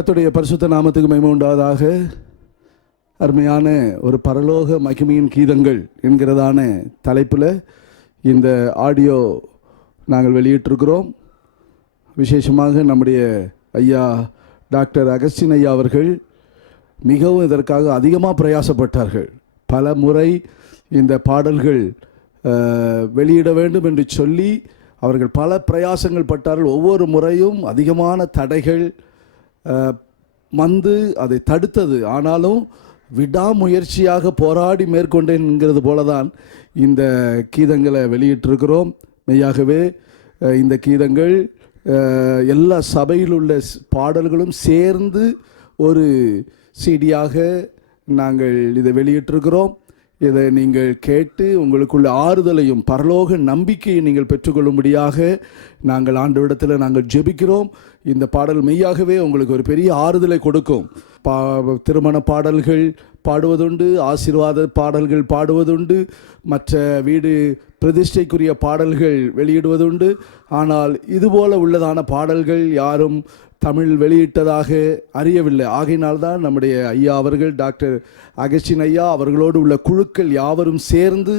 கர்த்தருடைய பரிசுத்த நாமத்துக்கு மகிமை உண்டாவதாக. அருமையான ஒரு பரலோக மகிமையின் கீதங்கள் என்கிறதான தலைப்பில் இந்த ஆடியோ நாங்கள் வெளியிட்டிருக்கிறோம். விசேஷமாக நம்முடைய ஐயா டாக்டர் அகஸ்டின் ஐயா அவர்கள் மிகவும் இதற்காக அதிகமாக பிரயாசப்பட்டார்கள். பல முறை இந்த பாடல்கள் வெளியிட வேண்டும் என்று சொல்லி அவர்கள் பல பிரயாசங்கள் பட்டார்கள். ஒவ்வொரு முறையும் அதிகமான தடைகள் வந்து அதை தடுத்தது. ஆனாலும் விடாமுயற்சியாக போராடி மேற்கொண்டேன் என்கிறது போல தான் இந்த கீதங்களை வெளியிட்டிருக்கிறோம். மெய்யாகவே இந்த கீதங்கள் எல்லா சபையில் உள்ள பாடல்களும் சேர்ந்து ஒரு சிடியாக நாங்கள் இதை வெளியிட்டிருக்கிறோம். இதை நீங்கள் கேட்டு உங்களுக்குள்ள ஆறுதலையும் பரலோக நம்பிக்கையை நீங்கள் பெற்றுக்கொள்ளும்படியாக நாங்கள் ஆண்டவரிடத்தில் நாங்கள் ஜெபிக்கிறோம். இந்த பாடல் மெய்யாகவே உங்களுக்கு ஒரு பெரிய ஆறுதலை கொடுக்கும். திருமண பாடல்கள் பாடுவதுண்டு, ஆசீர்வாத பாடல்கள் பாடுவதுண்டு, மற்ற வீடு பிரதிஷ்டைக்குரிய பாடல்கள் வெளியிடுவதுண்டு. ஆனால் இதுபோல உள்ளதான பாடல்கள் யாரும் தமிழ் வெளியிட்டதாக அறியவில்லை. ஆகையினால்தான் நம்முடைய ஐயா அவர்கள் டாக்டர் அகஸ்டின் ஐயா அவர்களோடு உள்ள குழுக்கள் யாவரும் சேர்ந்து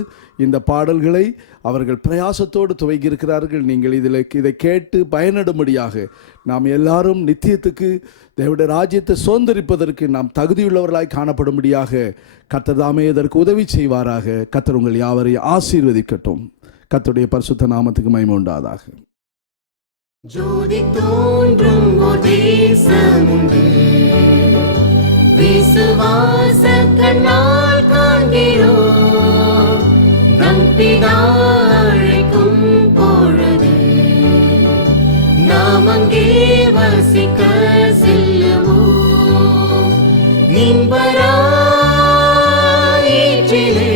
இந்த பாடல்களை அவர்கள் பிரயாசத்தோடு துவங்கியிருக்கிறார்கள். நீங்கள் இதை கேட்டு பயனடும்படியாக நாம் எல்லாரும் நித்தியத்துக்கு தேவனுடைய ராஜ்யத்தை சுதந்திரிப்பதற்கு நாம் தகுதியுள்ளவர்களாய் காணப்படும்படியாக கர்த்தர் தாமே இதற்கு உதவி செய்வாராக. கர்த்தர் உங்கள் யாவரையும் ஆசீர்வதிக்கட்டும். கர்த்தருடைய பரிசுத்த நாமத்துக்கு மகிமை உண்டாவதாக. ஜோதி தோன்றும் தேசமுண்டு, விசுவாச கண்ணால் காண்கிறோம். நம் பிதா அழைக்கும் பொழுது நாம் அங்கே வசிக்க செல்லுவோம். இன்பராயிற்றிலே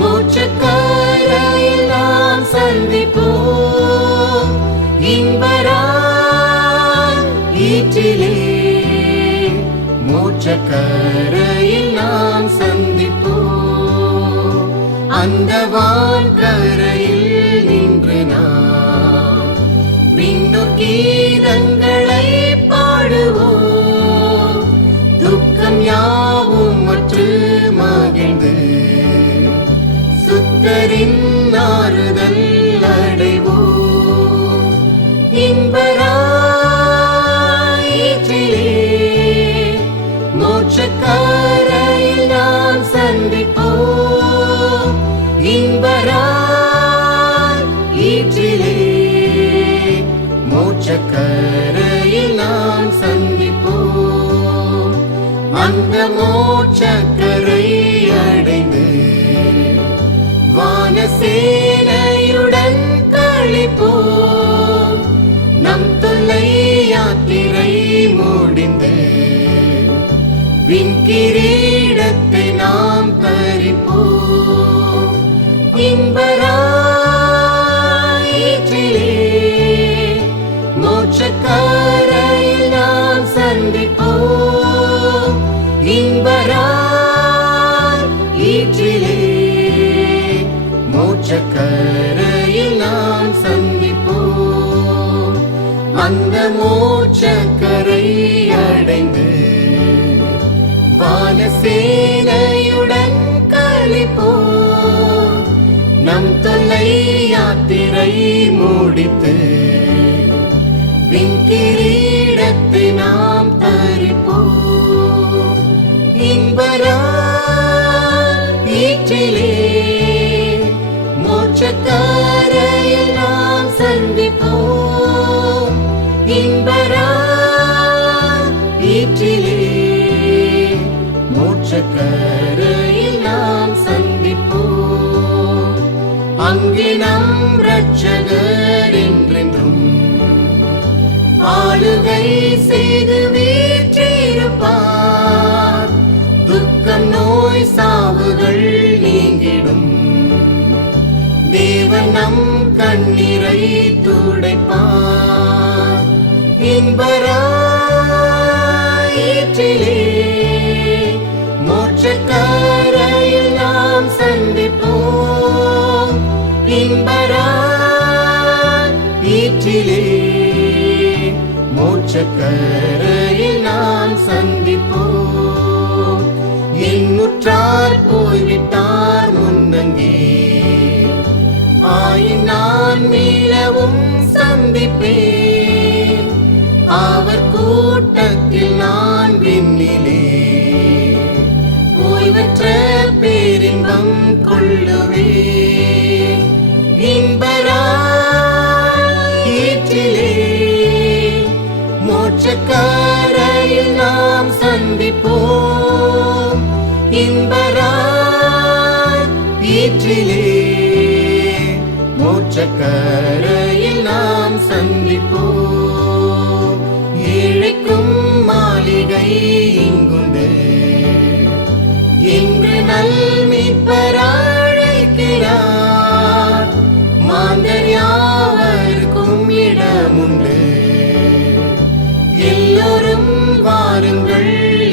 மோட்சக்கரையில் நாம் சந்திப்போம். இன்பராயிற்றிலே மோட்சக்கரையில் நாம் சந்திப்போம். அந்த வான்கரையில் நின்று நாம் விண்ணோர் கீதங்களை பாடுவோம். துக்கம் யாவும் மற்று மகிழ்ந்து சுத்தரின் ஆறுதல் அடைவோம். இன்பராயிற்றிலே மோட்சக்கரையில் நாம் சந்திப்போம். இன்பராயிற்றிலே மோட்சக்கரையில் நாம் சந்திப்போம். அந்த மோட்சக்கரை அடைந்து வானசேனையுடன் கழிப்போம். நம் தொல்லை யாத்திரை முடிந்து விண்கிரீடத்தை நாம் தரிப்போம். இன்பராயிற்றிலே மோட்சக்கரையில் நாம் சந்திப்போம். இன்பராயிற்றிலே மோட்சக்கரையில் நாம் சந்திப்போம். அந்த மோட்சக்கரை அடைந்து வானசேனையுடன் கழிப்போம். நம் தொல்லை யாத்திரை முடித்து விண்கிரீடத்தை நாம் தரிப்போம். இன்பராயிற்றிலே மோட்சக்கரையில் நாம் சந்திப்போம். இன்பராயிற்றிலே மோட்சக்கரையில் நாம் சந்திப்போம். அங்கே நம் இரட்சகர் என்றென்றும் ஆளுகை செய்து வீற்றிருப்பார். துக்கம் நோய் சாவுகள் நீங்கிடும். தேவன் நம் கண்ணீரை துடைப்பார். இன்பராயிற்றிலே மோட்சக்கரையில் நாம் சந்திப்போம். இன்பராயிற்றிலே மோட்சக்கரை கரையில் நாம் சந்திப்போம். என் உற்றார் போய்விட்டார் முன்னங்கே, ஆயின் நான் மீளவும் சந்திப்பேன். அவர் கூட்டத்தில் நான் விண்ணிலே ஓய்வற்ற பேரின்பம் கொள்ளுவேன். இன்பராயிற்றிலே மோட்சக்கரையில் நாம் சந்திப்போம். இன்பராயிற்றிலே மோட்சக்கரையில் நாம் சந்திப்போம். ஏழைக்கும் மாளிகை இங்குண்டு என்று நல் மீட்பர் அழைக்கிறார். மாந்தர் யாவருக்கும் இடமுண்டு, எல்லோரும் வாருங்கள்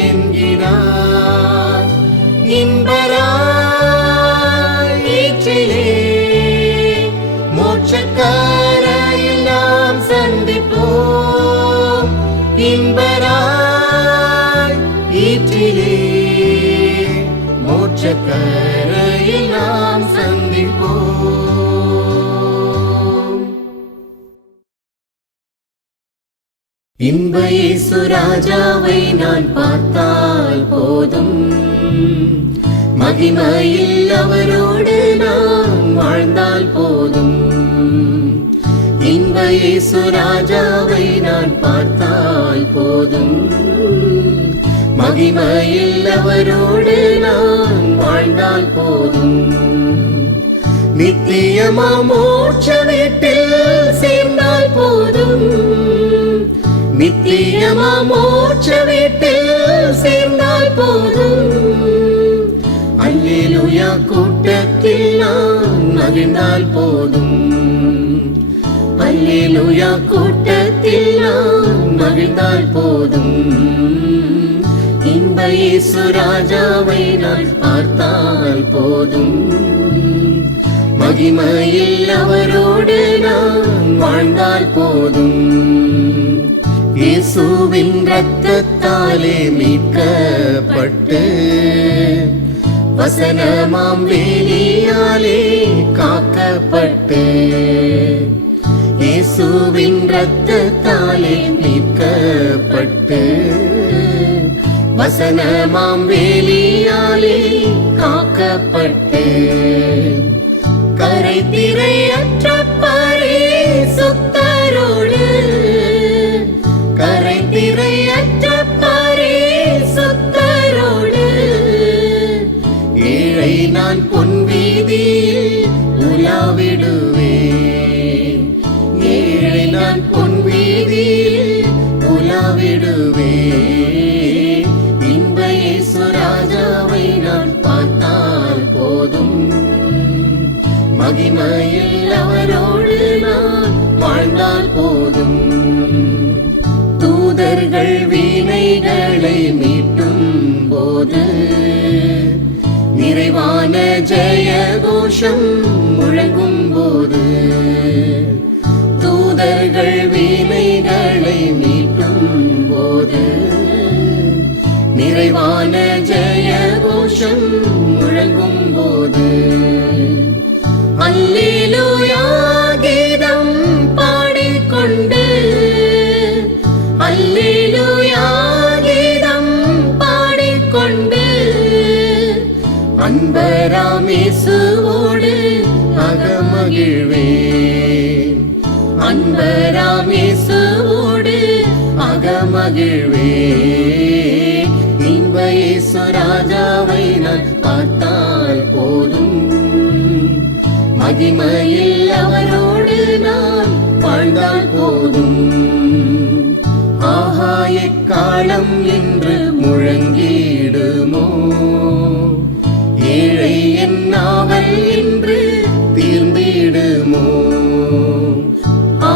என்கிறார். இன்பராயிற்றிலே மோட்சக்கரையில் நாம் சந்திப்போம். இன்பராயிற்றிலே மோட்சக்கரையில் நாம் சந்திப்போம். இன்ப இயேசு ராஜாவை நான் பார்த்தால் போதும், மகிமையில் அவரோடு நான் வாழ்ந்தால் போதும். இன்ப இயேசு ராஜாவை நான் பார்த்தால் போதும், மகிமையில் அவரோடு நான் வாழ்ந்தால் போதும். நித்தியமா மோட்ச வீட்டில் சேர்ந்தால் போதும், நித்தியமா மோட்ச வீட்டில் சேர்ந்தால் போதும். அல்லேலூயா கூட்டத்தில் நான் மகிழ்ந்தால் போதும், அல்லேலூயா கூட்டத்தில் நான் மகிழ்ந்தால் போதும். இன்ப இயேசு ராஜாவை நான் பார்த்தால் போதும், மகிமையில் அவரோடு நான் வாழ்ந்தால் போதும். இயேசுவின் இரத்தத்தாலே மீட்கப்பட்டு, வசனமாம் வேலியாலே காக்கப்பட்டு, இயேசுவின் இரத்தத்தாலே மீட்கப்பட்டு, வசனமாம் வேலியாலே காக்கப்பட்டு, கரை திரையற்ற பரிசுத்தரோடு, கரை திரையற்ற பரிசுத்தரோடு, ஏழை நான் பொன் வீதியில் உலாவிடுவேன், ஏழை நான் பொன் வீதியில் உலாவிடுவேன். இன்ப இயேசு ராஜாவை நான் பார்த்தால் போதும், மகிமையில் அவரோடு நான் வாழ்ந்தால் போதும். தூதர்கள் வீணைகளை மீட்டும் போது, நிறைவான ஜெய கோஷம் முழங்கும் போது, தூதர்கள் வீணைகளை மீட்டும் போது, நிறைவான ஜெய கோஷம் முழங்கும் போது, அல்லேலூயா கீதம் பாடிக்கொண்டு, அல்லேலூயா கீதம் பாடிக்கொண்டு, அன்பராம் இயேசுவோடு அகமகிழ்வேன், அன்பராம் இயேசுவோடு அகமகிழ்வேன். இன்ப இயேசு ராஜாவை நான் பார்த்தால் போதும், மகிமையில் அவரோடு நான் வாழ்ந்தால் போதும். ஆஹா எக்காலம் என்று முழங்கிடுமோ, ஏழை என் நாவல் என்று தீர்ந்திடுமோ.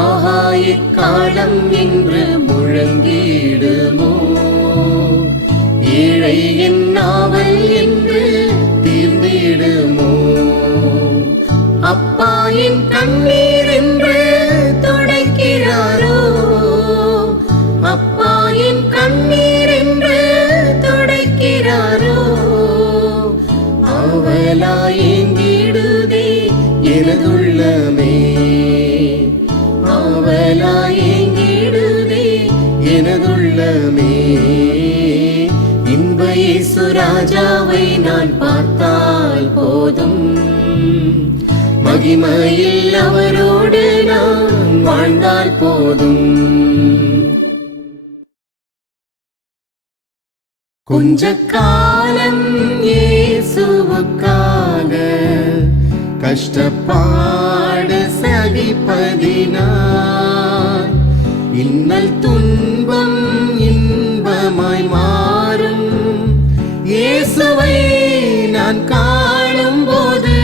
ஆஹா எக்காலம் என்று முழங்கிடுமோ, ஏழை என் நாவல் என்று தீர்ந்திடுமோ. அப்பா என் கண்ணீர் என்று துடைக்கிறாரோ, அப்பா என் கண்ணீர் என்று துடைக்கிறாரோ அவளாய் ஏங்கிடுதே எனதுள்ளமே அவளாய் ஏங்கிடுதே எனதுள்ளமே இன்ப இயேசு ராஜாவை நான் பார்த்தால் போதும் மகிமையில் அவரோடு நான் வாழ்ந்தால் போதும் கொஞ்ச காலம் இயேசுவுக்காக கஷ்டப்பாடு சகிப்பதினால் இன்னல் துன்பம் இன்பமாய் மாறும் இயேசுவை நான் காணும் போது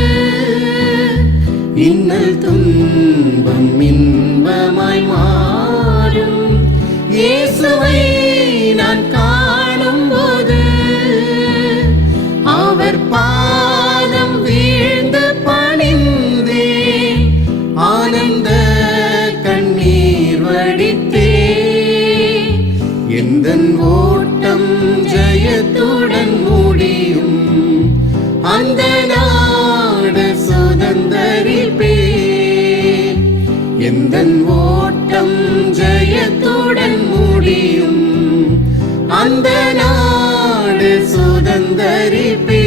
இன்னல் துன்பம் இன்பமாய் மாறும் இயேசுவை நான் காணும் போது அவர் பாதம் வீழ்ந்து பணிந்தே ஆனந்த கண்ணீர் வடித்தே எந்தன் ஓட்டம் ஜெயத்துடன் முடியும் அந்த நாடு சுதந்தரிப்பே எந்தன் ஓட்டம் ஜெயத்துடன் முடியும் அந்த நாடு சுதந்தரிப்பே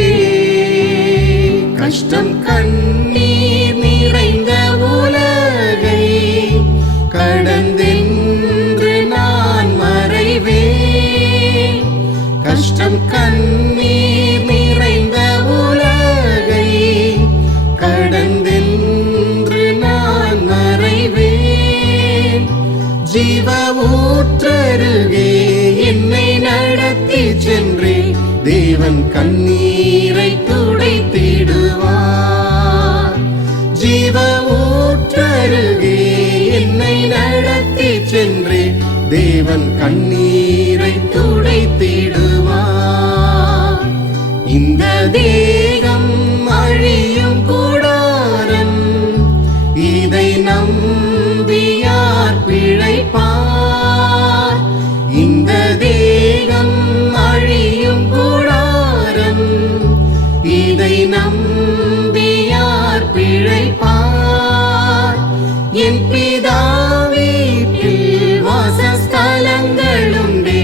கஷ்டம் கண்ணீர் நிறைந்த உலகை கடந்தென்று நான் மறைவேன் கஷ்டம் கண்ணீர் நிறைந்த உலகை கடந்தென்று நான் மறைவேன் ஜீவ ஊற்றருகே என்னை நடத்தி சென்றே தேவன் கண்ணீரை துடைத்திடுவார் ஜீவ ஊற்றருகே என்னை நடத்தி சென்றே தேவன் கண்ணீரை துடைத்திடுவார் இந்த தேகம் அழியும் கூடாரம் இதை நம்பியார் பிழைப்பார் இந்த தேகம் அழியும் கூடாரம் இதை நம்பியார் பிழைப்பார் என் பிதா வீட்டில் வாசஸ்தலங்களுண்டே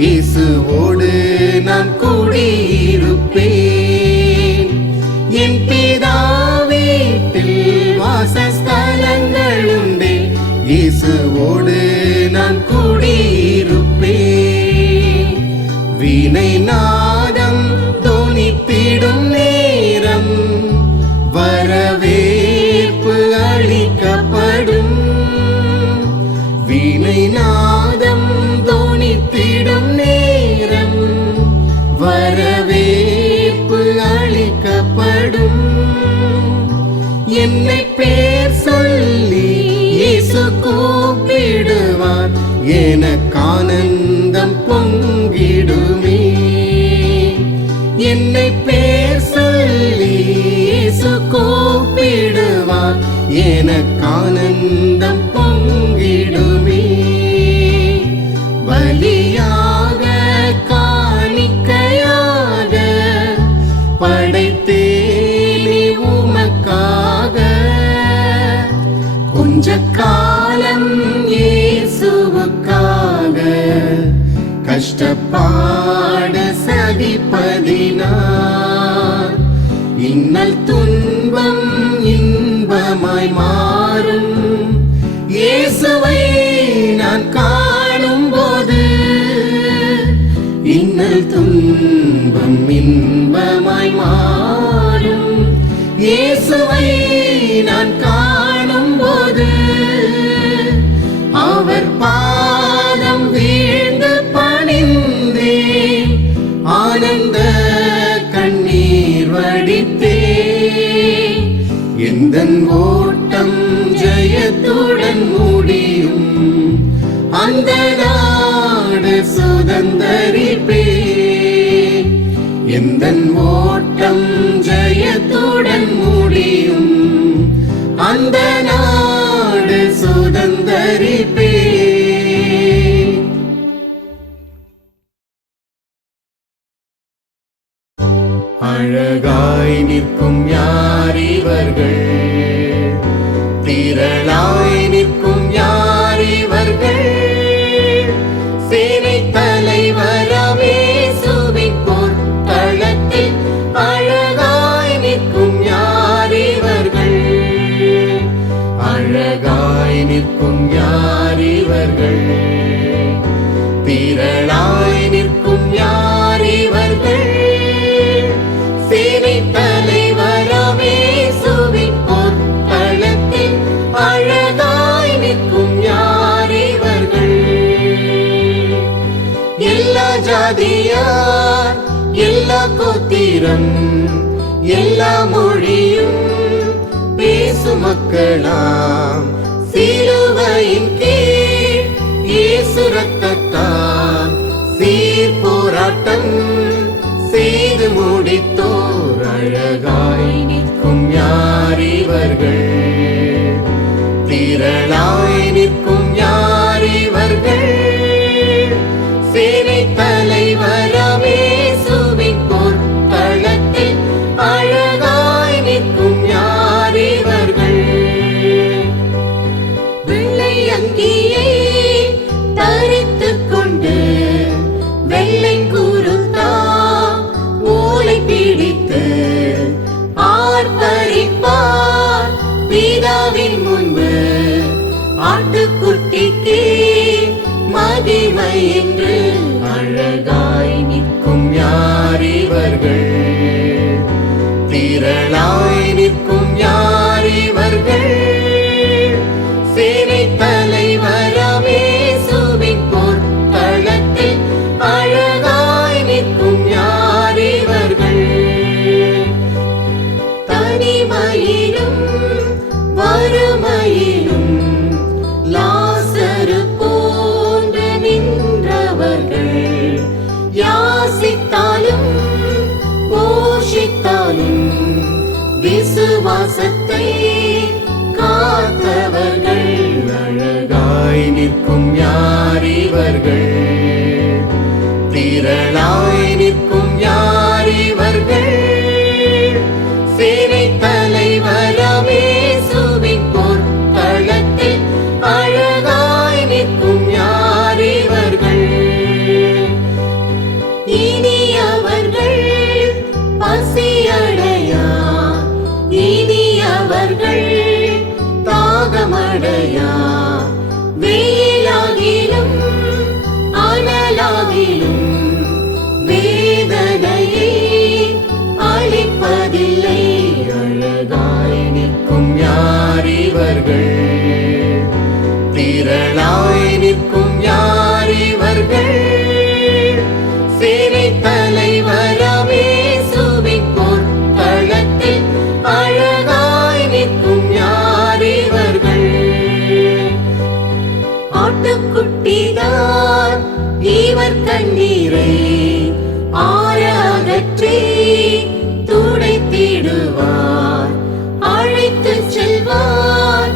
இயேசுவோடு நான் கூடியிருப்பேன் என் பிதா வீட்டில் வாசஸ்தலங்களுண்டே இயேசுவோடு நான் கூடியிருப்பேன் வீணை நாதம் தொனித்திடும் நேரம் வரவேற்பு அளிக்கப்படும் வீணை நாதம் தொனித்திடும் நேரம் வரவேற்பு அளிக்கப்படும் என்னை பேர் சொல்லி இயேசு கூப்பிடுவார் எனக்கு ஆனந்தம் பொங்கிடுமே என்னை பேர் சொல்லி இயேசு கூப்பிடுவார் எனக்கு ஆனந்தம் பொங்கிடுமே பலியாக காணிக்கையாக படைத்தேனே உமக்காக கொஞ்ச காலம் இயேசுவுக்காக கஷ்டப்பாடு சகிப்பதினால் இன்னல் துன்பம் இன்பமாய் மாறும் இயேசுவை நான் காணும் போது இன்னல் துன்பம் இன்பமாய் மாறும் இயேசுவை நான் காணும் போது அவர் பாதம் வீழ்ந்து பணிந்தே ஆனந்த கண்ணீர் வடித்தே எந்தன் ஓட்டம் ஜெயத்துடன் முடியும் அந்த நாடு சுதந்தரிப்பே எந்தன் ஓட்டம் ஜெயத்துடன் முடியும் அந்த நாடு சுதந்தரிப்பே அழகாய் நிற்கும் யார் இவர்கள், திரளாய் நிற்கும் யார் இவர்கள், சேனை தலைவராம் இயேசுவின் பொற்களத்தில் அழகாய் நிற்கும் யார் இவர்கள், அழகாய் நிற்கும் யார் இவர்கள், திரளாய் நிற்கும் யார் இவர்கள், சேனை தலைவராம் இயேசுவின் பொற்களத்தில் அழகாய் நிற்கும் யார் இவர்கள். எல்லா ஜாதியார், எல்லா கோத்திரம், எல்லா மொழியும் பேசும் மக்களாம், சிலுவையின் கீழ் இயேசு ரத்தத்தால் சீர் போராட்டம் செய்து முடித்தோர் அழகாய் நிற்கும் யார் இவர்கள், திரளாய் நிற்கும் யார் இவர்கள், சேனை தலைவராம் இயேசுவின் பொற்களத்தில் அழகாய் நிற்கும் யார் இவர்கள். வெள்ளை அங்கியை தரித்துக் கொண்டு வெள்ளை குருத்தா ஓலை பிடித்து ஆர்ப்பரிப்பார் பிதாவின் முன்பு, ஆட்டுக்குட்டிக்கு மகிமை என்று அழகாய் நிற்கும் யார் இவர்கள், திரளாய் நிற்கும் யார் இவர்கள், சேனை தலைவராம் இயேசுவின் பொற்களத்தில் அழகாய் நிற்கும் யார் இவர்கள். தனிமையிலும் வறுமையிலும் லாசரு போன்ற நின்றவர்கள், யாசித்தாலும் போஷித்தாலும் விசுவாசத்தை காத்தவர்கள், அழகாய் நிற்கும் யார் இவர்கள், திரளாய் நிற்கும் யார் இவர்கள், சேனை தலைவராம் இயேசுவின் பொற்களத்தில் அழகாய் நிற்கும் யார் இவர்கள். இனி அவர்கள் பசியடையார், இனி அவர்கள் தாகமடையார், வெயிலாகிலும் அனலாகிலும் வேதனையை அளிப்பதில்லை, அழகாய் நிற்கும் யார் இவர்கள், திரளாய் நிற்கும் யார் இவர்கள், சேனை தலைவராம் இயேசுவின் பொற்களத்தில் அழகாய் நிற்கும் யார் இவர்கள். ஆட்டுக்குட்டிதான் இவர் கண்ணீரை ஆற அகற்றி துடைத்திடுவார், அழைத்து செல்வார்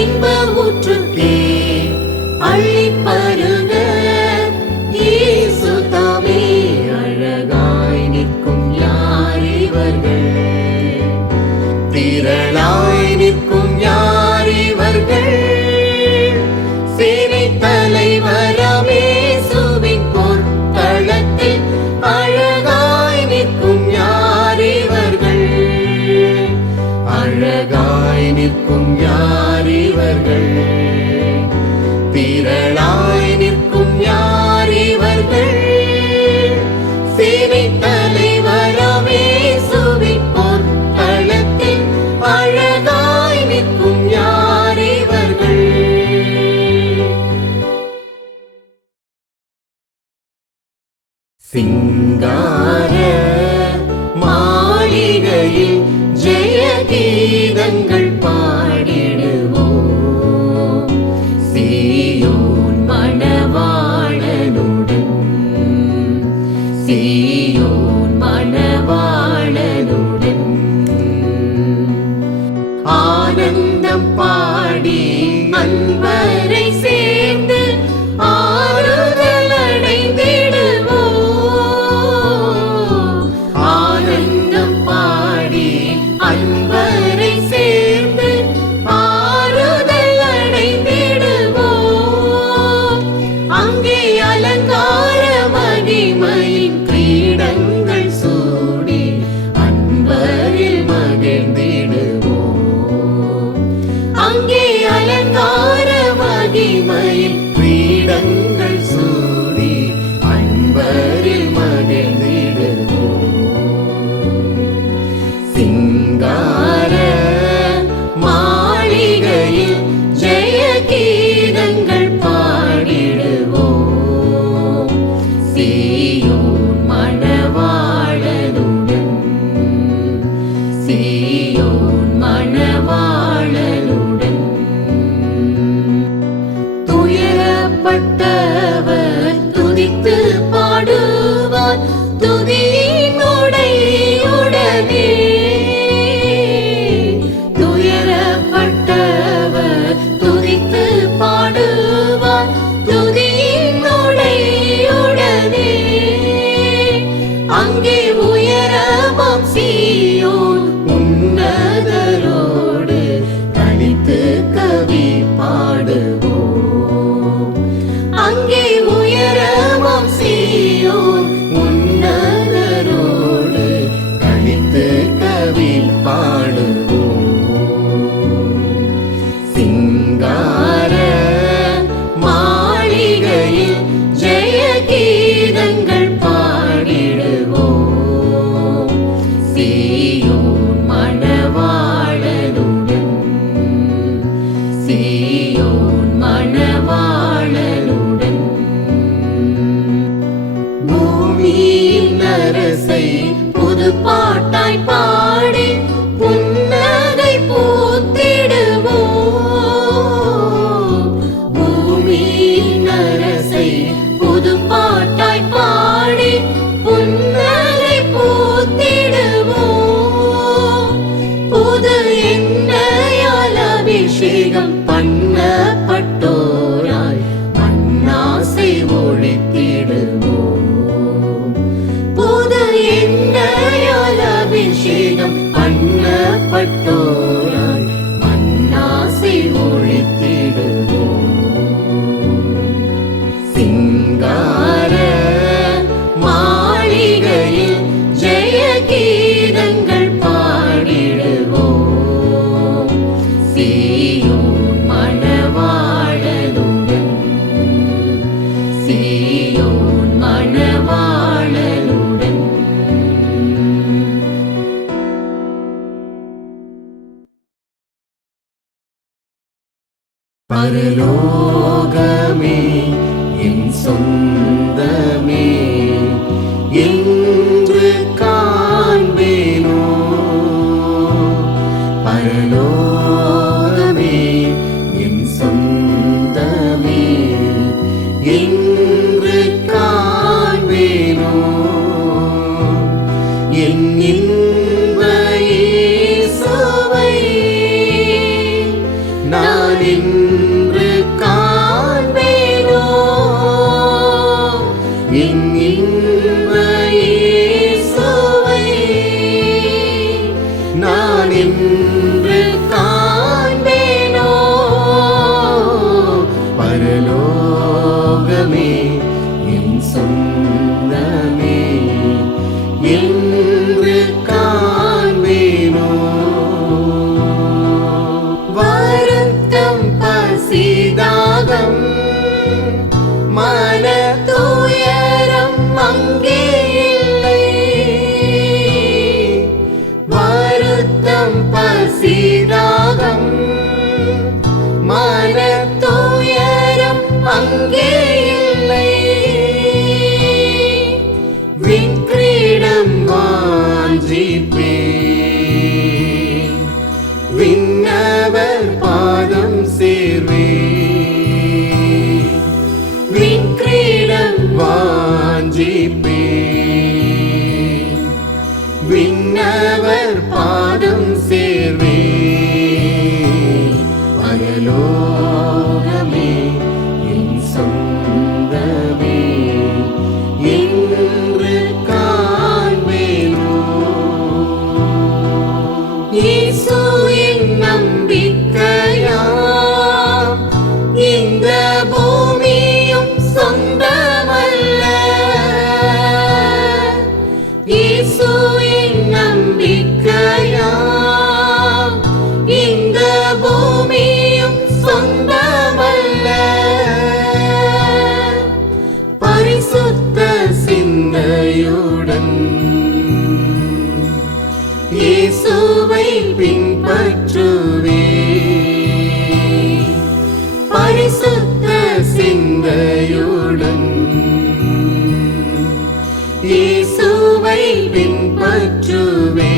இன்ப ஊற்றுக்கே அள்ளி பருக இயேசு தாமே, அழகாய் நிற்கும் யார் இவர்கள், திரளாய் நிற்கும் யார் இவர்கள், சேனை தலைவராம் இயேசுவின் பொற்களத்தில் அழகாய் நிற்கும் யார் இவர்கள், அழகாய் நிற்கும் யார் இவர்கள், திரளாய் நிற்கும் யார் இவர்கள், சேனை தலைவராம் இயேசுவின் பொற்களத்தில் அழகாய் நிற்கும் யார் இவர்கள். சிங்கார மாளிகையில் ஜெய கீதங்கள் பாடிடுவோம், சீயோன் மணவாளனுடன், சீயோன் மணவாளனுடன் ஆனந்தம் பாடி அன்பரை சேர்ந்து ஆறுதல் அடைந்திடுவோம், ஆனந்த சீயோன் மணவாளனுடன், சீயோன் மணவாளனுடன். துயரப்பட்டவர் துதித்து பாடுவார் துதியின் உடையுடனே. துயரப்பட்டவர் துதித்து பாடுவார் துதியின் உடையுடனே. அங்கே உயரமாம் சீயோன் உன்னதரோடு தனித்து கவி பாடுவோம். அங்கே உயரமாம் சீயோன் உன்னதரோடு தனித்து கவி பாடுவோம். சிங்கார மாளிகையில் ஜெய கீதங்கள் பாடிடுவோம். சீயோன் மணவாளனுடன், சீயோன் மணவாளனுடன். பூமியின் அரசை புது பாட்டாய் பாடி புன்னகை பூத்திடுவோம். பூமியின் அரசை புது பாட்டாய் பாடி புன்னகை பூத்திடுவோம். புது எண்ணெயால் அபிஷேகம் பண்ணப்பட்டோராய் மண்ணாசை ஒழித்திடுவோம். புது எண்ணெயால் அபிஷேகம் பண்ணப்பட்டோராய் மண்ணாசை ஒழித்திடுவோம். சிங்கார மாளிகையில் ஜெய கீதங்கள் பாடிடுவோம். சீயோன் மணவாளனுடன், சீயோன் மணவாளனுடன். பரலோகமே என் சொந்தமே என்று காண்பேனோ. பரலோகமே என் சொந்தமே என்று காண்பேனோ. என் இன்ப இயேசுவை நான் என்று காண்பேனோ. என் இன்ப இயேசுவை நான் என்று காண்பேனோ. பரலோகமே என் சொந்தமே என்று காண்பேனோ. வருத்தம் பசிதாகம் மன துயரம் அங்கே இல்லை. வருத்தம் பசிதாகம் மன துயரம் அங்கே இல்லை. விண்கிரீடம் வாஞ்சிப்பேன், விண்ணவர் பாதம் சேர்வேன். விண்கிரீடம் வாஞ்சிப்பேன், விண்ணவர் பாதம் சேர்வேன். பரலோகமே என் சொந்தமே என்று காண்பேனோ. இயேசு என் நம்பிக்கையாம், இந்த பூமியும் சொந்தமல்ல. இயேசு என் நம்பிக்கையாம், இந்த பூமியும் சொந்தமல்ல. பரிசுத்த சிந்தையுடன் இயேசுவை பின்பற்றுவேன். பரிசுத்த சிந்தையுடன் பின்பற்றுவே.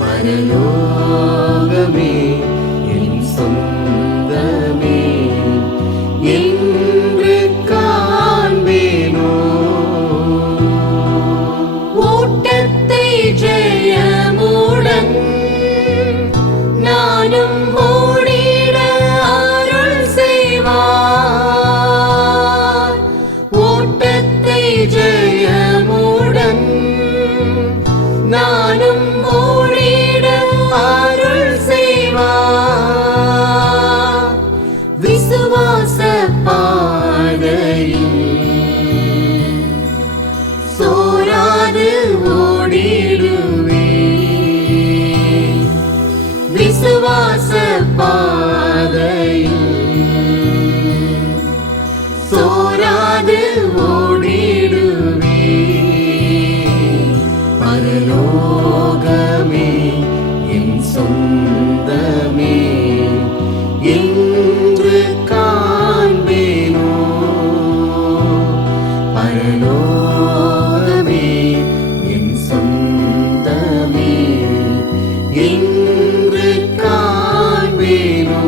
பரலோகமே என் சொந்தமே என்று காண்பேனோ. ஓட்டத்தை ஜெயமுடன் நானும் ஓடிட அருள் செய்வார். ஓட்டத்தை ஜெயமுடன் நானும் ஓடிட அருள் செய்வார். விசுவாச பாதையில் சோராது ஓடிடுவே. விசுவாச பாதையில் சோராது ஓடிடுவே. பரலோகமே என் சொந்தமே என்று காண்பேனோ. பரலோகமே என் சொந்தமே என்று காண்பேனோ.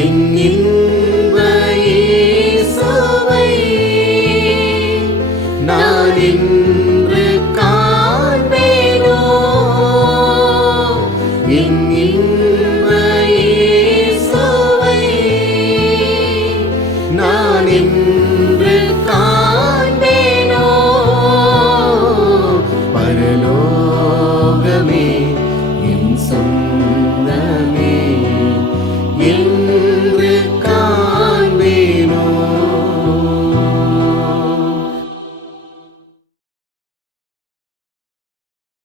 என் இன்ப இயேசுவை நான் என்று காண்பேனோ. என் இன்ப இயேசுவை நான் என்று காண்பேனோ. பரலோகமே என் சொந்தமே என்று காண்பேனோ.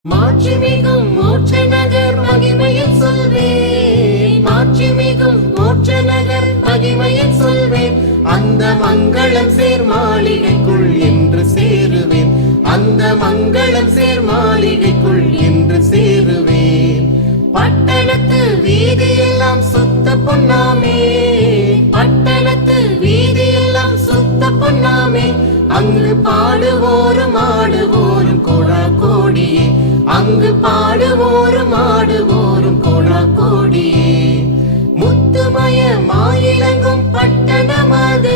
மாட்சிமிகும் மோட்ச நகர் மகிமையில் சொல்வேன். மாட்சிமிகும் மோட்ச நகர் மகிமையில் சொல்வேன். அந்த மங்களம் சேர் மாளிகைக்குள் என்று சேருவேன். அந்த மங்களம் சேர் மாளிகைக்குள் என்று சேருவேன். பட்டணத்து வீதியெல்லாம் சுத்த பொன்னாமே. பட்டணத்து வீதியெல்லாம் சுத்த பொன்னாமே. அங்கு பாடுவோரும் ஆடுவோரும் கோடா கோடியே. அங்கு பாடுவோரும் ஆடுவோரும் கோடா கோடியே. முத்துமய மாயிலங்கும் பட்டணமது.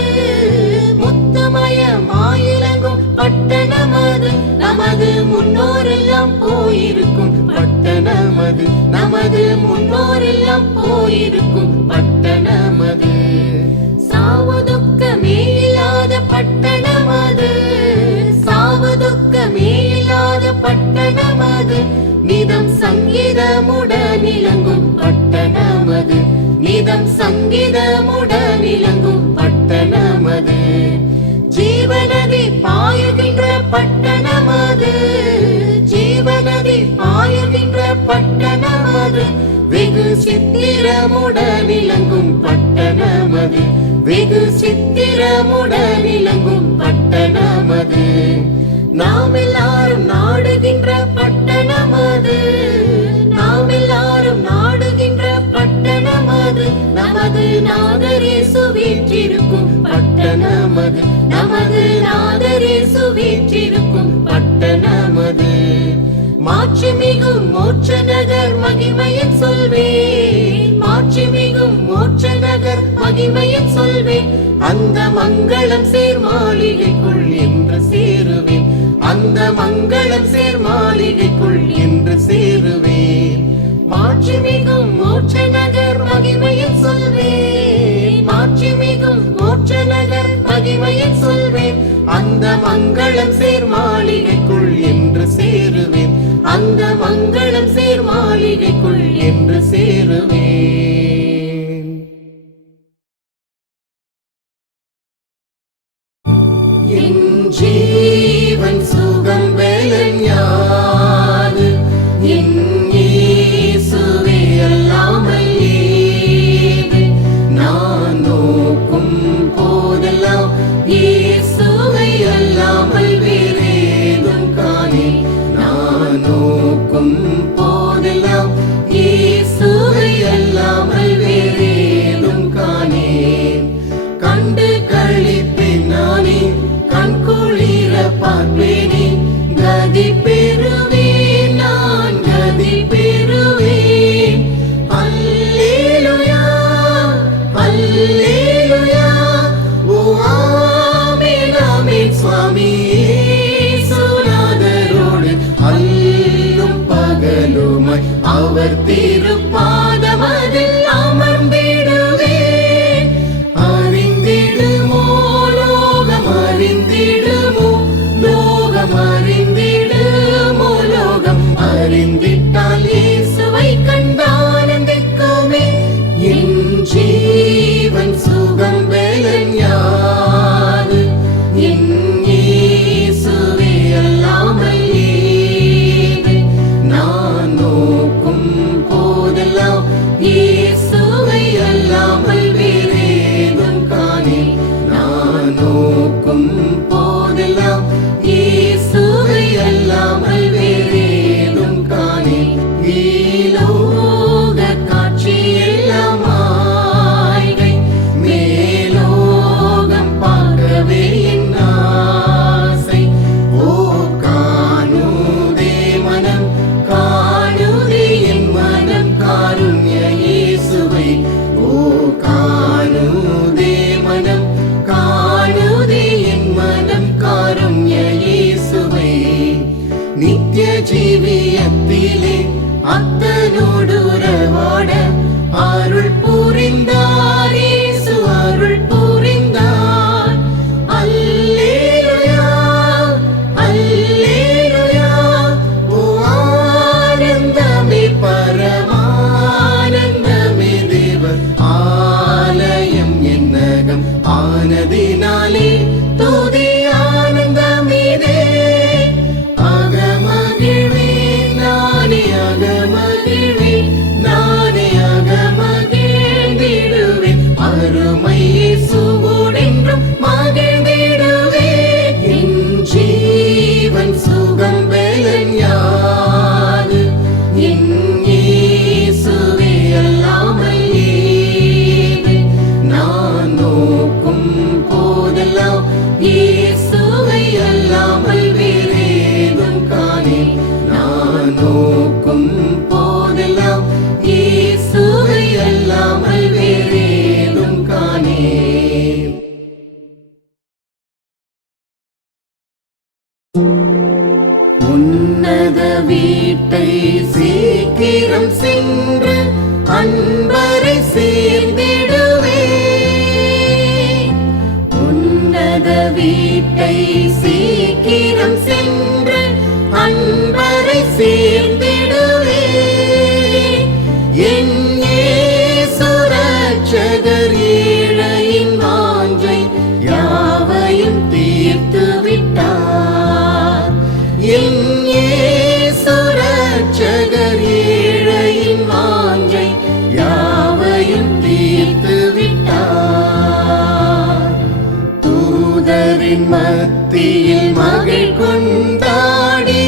முத்துமய மாயிலங்கும் பட்டணமது. நமது முன்னோரெல்லாம் போயிருக்கும் பட்டணமது. நமது முன்னோரெல்லாம் போயிருக்கும் பட்டணமது. சாவு துக்கமே இல்லாத பட்டணமது. சாவு துக்கமே இல்லாத பட்டணமது. நிதம் சங்கீதமுடன் இலங்கும் பட்டணமது. நிதம் சங்கீதமுடன் இலங்கும் பட்டணமது. ஜீவநதி பாயுகின்ற பட்டணமது. ஜீவநதி பாயுகின்ற பட்டணமது. வெகு சித்திரமுடன் இலங்கும் பட்டணமது. வெகு சித்திரமுடன் இலங்கும் பட்டணமது. நாம் எல்லாரும் நாடுகின்ற பட்டணமது. நாம் எல்லாரும் நாடுகின்ற பட்டணமது. நமது நாதரேசு வீற்றிருக்கும் பட்டணமது. நமது நாதரேசு வீற்றிருக்கும் பட்டணமது. மாட்சிமிகும் மோட்ச நகர் மகிமையில் சொல்வேன். மாட்சிமிகும் மோட்ச நகர் மகிமையில் சொல்வேன். அந்த மங்களம் சேர் மாளிகைக்குள் என்று சேருவேன். அந்த மங்களம் சேர் மாளிகைக்குள் என்று சேருவேன். மாட்சிமிகும் மோட்ச நகர் மகிமையில் சொல்வேன். மாட்சிமிகும் மோட்ச நகர் மகிமையில் சொல்வேன். அந்த மங்களம் சேர் மாளிகைக்குள் என்று சேருவேன். அந்த மங்களம் சேர் மாளிகைக்குள் என்று சேருவேன். என் ஜீவன் சுகம் வேலன் யாது. என் இயேசுவே அல்லாமல் ஏது. நான் நோக்கும் போதெல்லாம் இயேசுவை அல்லாமல் வேறேதும் காணேன். நான் நோக்கும் போதெல்லாம் இயேசுவை அல்லாமல் வேறேதும் காணேன். கண்டு களிப்பேன் நானே கண்குளிர அவர் திருப்பாதமதில் அமர்ந்திடுவேன். அறிந்திடுமோ லோகம், அறிந்திடுமோ லோகம், அறிந்திடுமோ லோகம். அறிந்திட்டால் இயேசுவை கண்டானந்திக்குமே. என் ஜீவன் சுகம் பெலன் யாது, என் இயேசுவே அல்லாமல் ஏது. நான் நோக்கும் போதெல்லாம் இயேசுவை அல்லாமல் வேறேதும் காணேன். நான் நோக்கும் போதெல்லாம் இயேசுவை அல்லாமல் வேறேதும் காணேன். ஈலோக காட்சி எல்லாம் ஆய்கை, மேலோகம் பார்க்கவே என் ஆசை. ஓ காணுதே மனம், காணுதே என் மனம் காருண்ய இயேசுவை. ஓ காணுதே மனம், காணுதே என் மனம் காருண்ய இயேசுவை. நித்திய ஜீவியத்திலே அத்தனோடு உறவாட அருள் புரிந்தார் இயேசு, அருள் புரிந்தார். அல்லேலூயா, அல்லேலூயா. ஓ ஆனந்தமே பரமானந்தமே, தேவ ஆலயம் என்னகம் ஆனதினாலே துதி ஆனந்தமிதே. அகமகிழ்வேன் நானே, அகமகிழ்வேன் நானே, அகமகிழ்ந்திடுவேன். அருமை இயேசுவோடென்றும் மகிழ்ந்திடுவேன். என் ஜீவன் சுகம் பெலன் யாது, என் இயேசுவே அல்லாமல் ஏது. நான் நோக்கும் போதெல்லாம் இயேசுவை அல்லாமல் வேறேதும் காணேன். நான் நோக்கும் போதெல்லாம் இயேசுவை அல்லாமல் வேறேதும் காணேன். உன்னத வீட்டை சீக்கிரம் சென்று அன்பரை சேர்ந்திடுவேன். உன்னத வீட்டை சீக்கிரம் சென்று அன்பரை சேர்ந்திடுவேன். என் இயேசு ரட்சகர் ஏழையின் வாஞ்சை யாவையும் தீர்த்து விட்டார். என் இயேசு ரட்சகர் ஏழையின் வாஞ்சை யாவையும் தீர்த்து விட்டார். தூதரின் மத்தியில் மகிழ் கொண்டாடி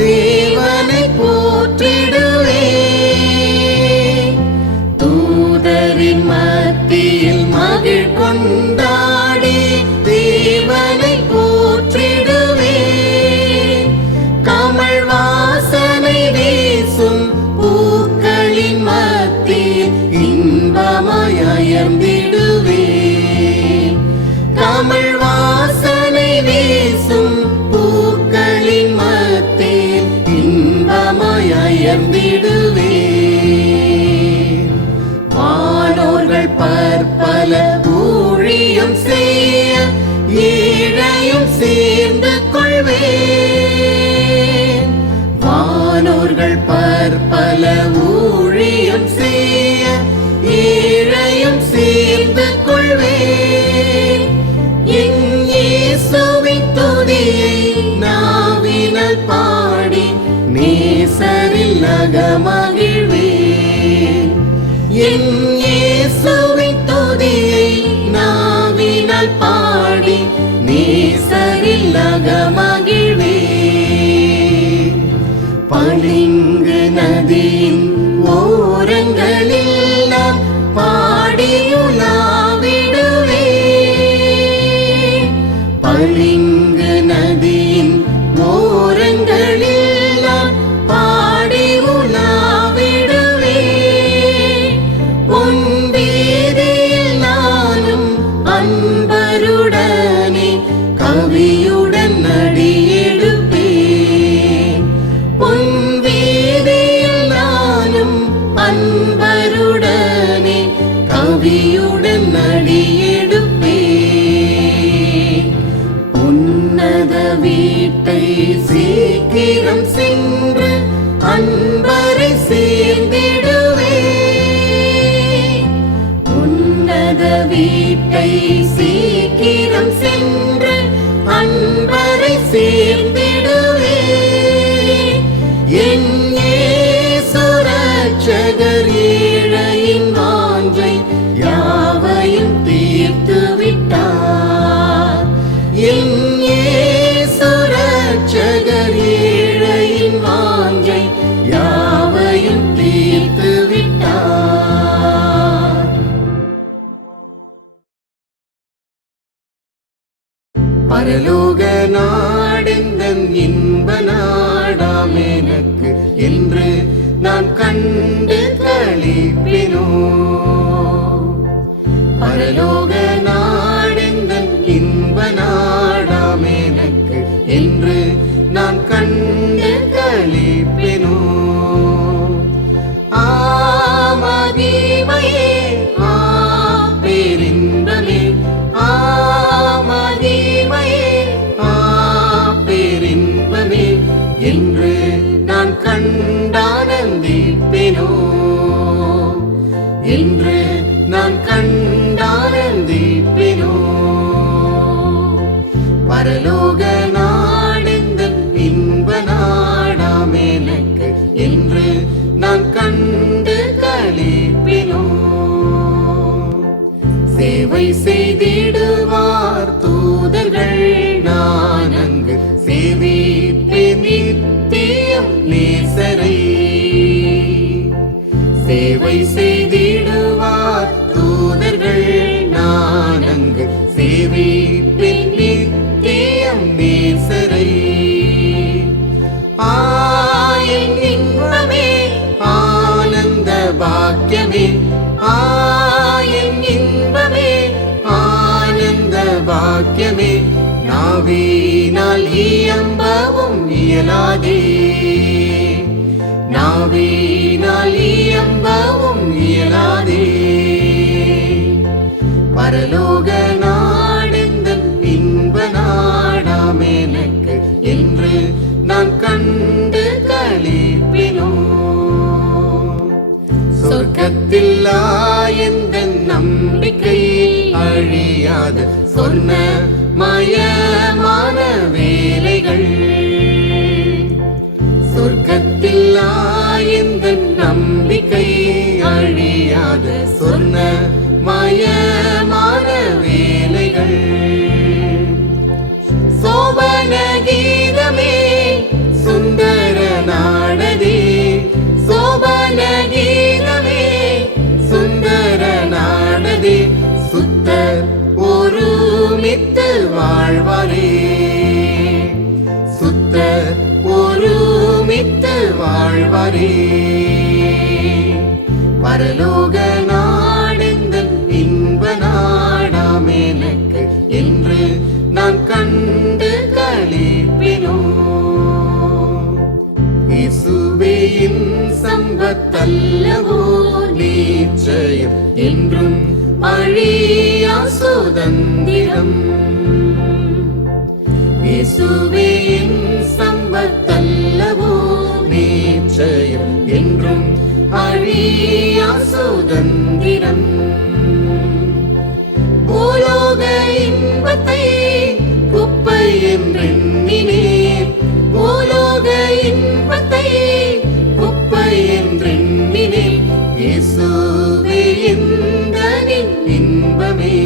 தேவனை போற்றிடுவேன். தூதரின் மத்தியில் மகிழ் கொண்டாடி தேவனை போற்றிடுவேன். கமல் வாசனை வீசும் பூக்களின் மத்தியில் இன்பமாய் அயர்ந்திடுவேன். கமல் வாசனை வீசும் பூக்களின் மத்தியில் இன்பமாய் அயர்ந்திடுவேன். வானோர்கள் பற்பல ஊழியம் செய்ய ஏழையும் சேர்ந்து கொள்வேன். வானோர்கள் பற்பல ஊழியம் செய்ய ஏழையும் சேர்ந்து கொள்வேன். என் இயேசுவின் துதியை நாவினால் பாடி நேசரில் அகமகிழ்வேன். என் இயேசுவின் துதியை நாவினால் பாடி நேசரில் அகமகிழ்வேன். பளிங்கு நதியின் ஓரங்களில் நான் பாடியுலாவிடுவேன். பளிங்கு நதியின் ஓரங்களில் நான் பாடியுலாவிடுவேன். பொன் வீதியில் நானும் அன்பருடனே கவியுடன் நடியெடுப்பேன். பொன் வீதியில் நானும் வீட்டை சீக்கிரம் சென்று அன்பரை சேர்ந்திடுவே. உன்னத வீட்டை சீக்கிரம் சென்று அன்பரை சேர்ந்திடுவே. என் இயேசு இரட்சகர் ஏழையின் வாஞ்சை யாவையும் தீர்த்து விட்டார். என் இயேசு இரட்சகர் ஏழையின் வாஞ்சை யாவையும் தீர்த்து விட்டார். பரலோக நாடெந்தன் இன்ப நாடாம் எனக்கு என்று நான் கண்டு களிப்பினோ. பரலோக நாடெந்தன் இன்ப நாடாம் எனக்கு என்று நான் கண்டு களிப்பினோ. ஆமகிமையே பேரின்பமே, ஆமகிமையே பேரின்பமே என்று நான் கண்டானந்திப்பேனோ. என்று நான் கண்டானந்திப்பேனோ. பரலோக நாடெந்தன் இன்ப நாடாம் எனக்கு என்று நான் கண்டு களிப்பினோ. சேவை செய்திடுவார் தூதர்கள் நான் அங்கு சேவிப்பேன் நித்தியம் நேசரை. சேவை செய்திடுவார் தூதர்கள் நான் அங்கு சேவிப்பேன் நித்தியம் நேசரை. ஆயின் இன்பமே ஆனந்த பாக்கியமே, ஆயின் இன்பமே ஆனந்த பாக்கியமே நாவினால் இயம்பவும் இயலாதே. நாவினால் இயம்பவும் இயலாதே. பரலோக நாடெந்தன் இன்ப நாடாம் எனக்கு என்று நான் கண்டு களிப்பினோ. சொர்க்கத்தில் எந்தன் நம்பிக்கை அழியாத சொன்ன மயமான வேலைகள். சொர்க்கத்தில் எந்தன் நம்பிக்கை அழியாத சொன்ன மயமான வேலைகள். சோபன கீதமே சுந்தர நாடதே, சோபன கீதமே சுந்தர நாடதே. சுத்தர் ஒருமித்து வாழ்வாரே, சுத்தர் ஒருமித்து வாழ்வாரே. பரலோக நாடெந்தன் இன்ப நாடாம் எனக்கு என்று நான் கண்டு களிப்பினோ. இயேசுவின் சம்பத்தல்லவோ நிச்சயம் என்றும் அழியா சுதந்திரம். இயேசுவின் சம்பத்தல்லவோ நிச்சயம் என்றும் அழியா சுதந்திரம். பூலோக இன்பத்தை குப்பை என்றெண்ணினேன், பூலோக இன்பத்தை குப்பை என்றெண்ணினேன். இயேசுவே எந்தனின் இன்பமே,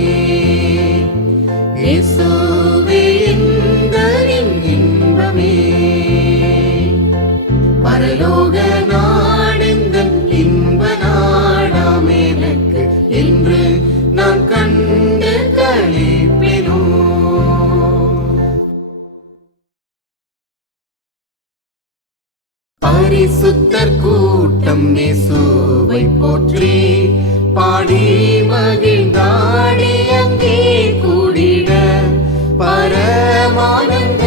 இயேசுவே எந்தனின் இன்பமே. பரலோக நாடெந்தன் இன்ப நாடாம் எனக்கு என்று நான் கண்டு களிப்பினோ. பரிசுத்தர் கூட்டம் இயேசுவை போற்றி பாடி மகிழ்ந்தாடி அங்கே கூடிட. பரமானந்த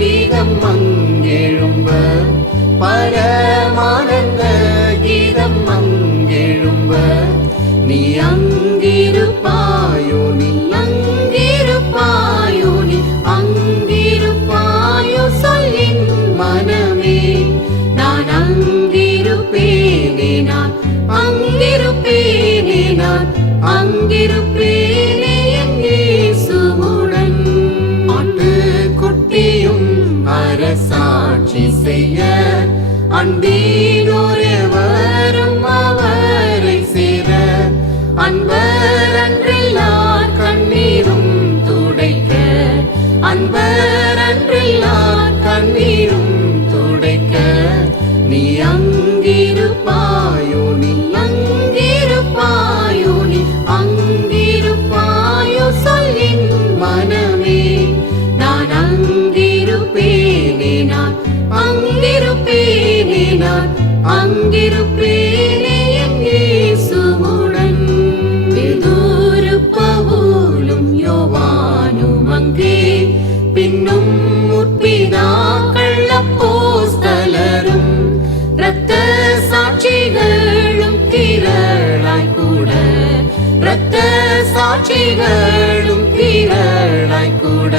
கீதம் அங்கெழும்ப, பரமானந்த கீதம் அங்கெழும்ப. நீ அங்கிருப்பாயோ, நீ அங்கிருப்பாயோ, நீ அங்கிருப்பாயோ. அங்கிருப்பேனே என் இயேசுவுடன். ஆட்டுக்குட்டியும் அரசாட்சி செய்ய அன்பீனோரே வரும் அவரை சேர. அன்பர் அன்றில்லார் கண்ணீரும் துடைக்க, அன்பர் அன்றில்லார் கண்ணீரும் துடைக்க. நீ அங்கிருப்பாயோ, நீ அங்கிருப்பாயோ, நீ அங்கிருப்பாயோ சொல்லின் மனமே. நான் அங்கிருப்பேனே, நான் அங்கிருப்பேனே, நான் அங்கிருப்பேனே என் இயேசுவுடன். பேதுரு பவுலும் யோவானும் அங்கே, பின்னும் முற்பிதாக்கள் அப்போஸ்தலரும் இரத்த சாட்சிகளும் திரளாய் கூட, இரத்த சாட்சிகளும் திரளாய் கூட.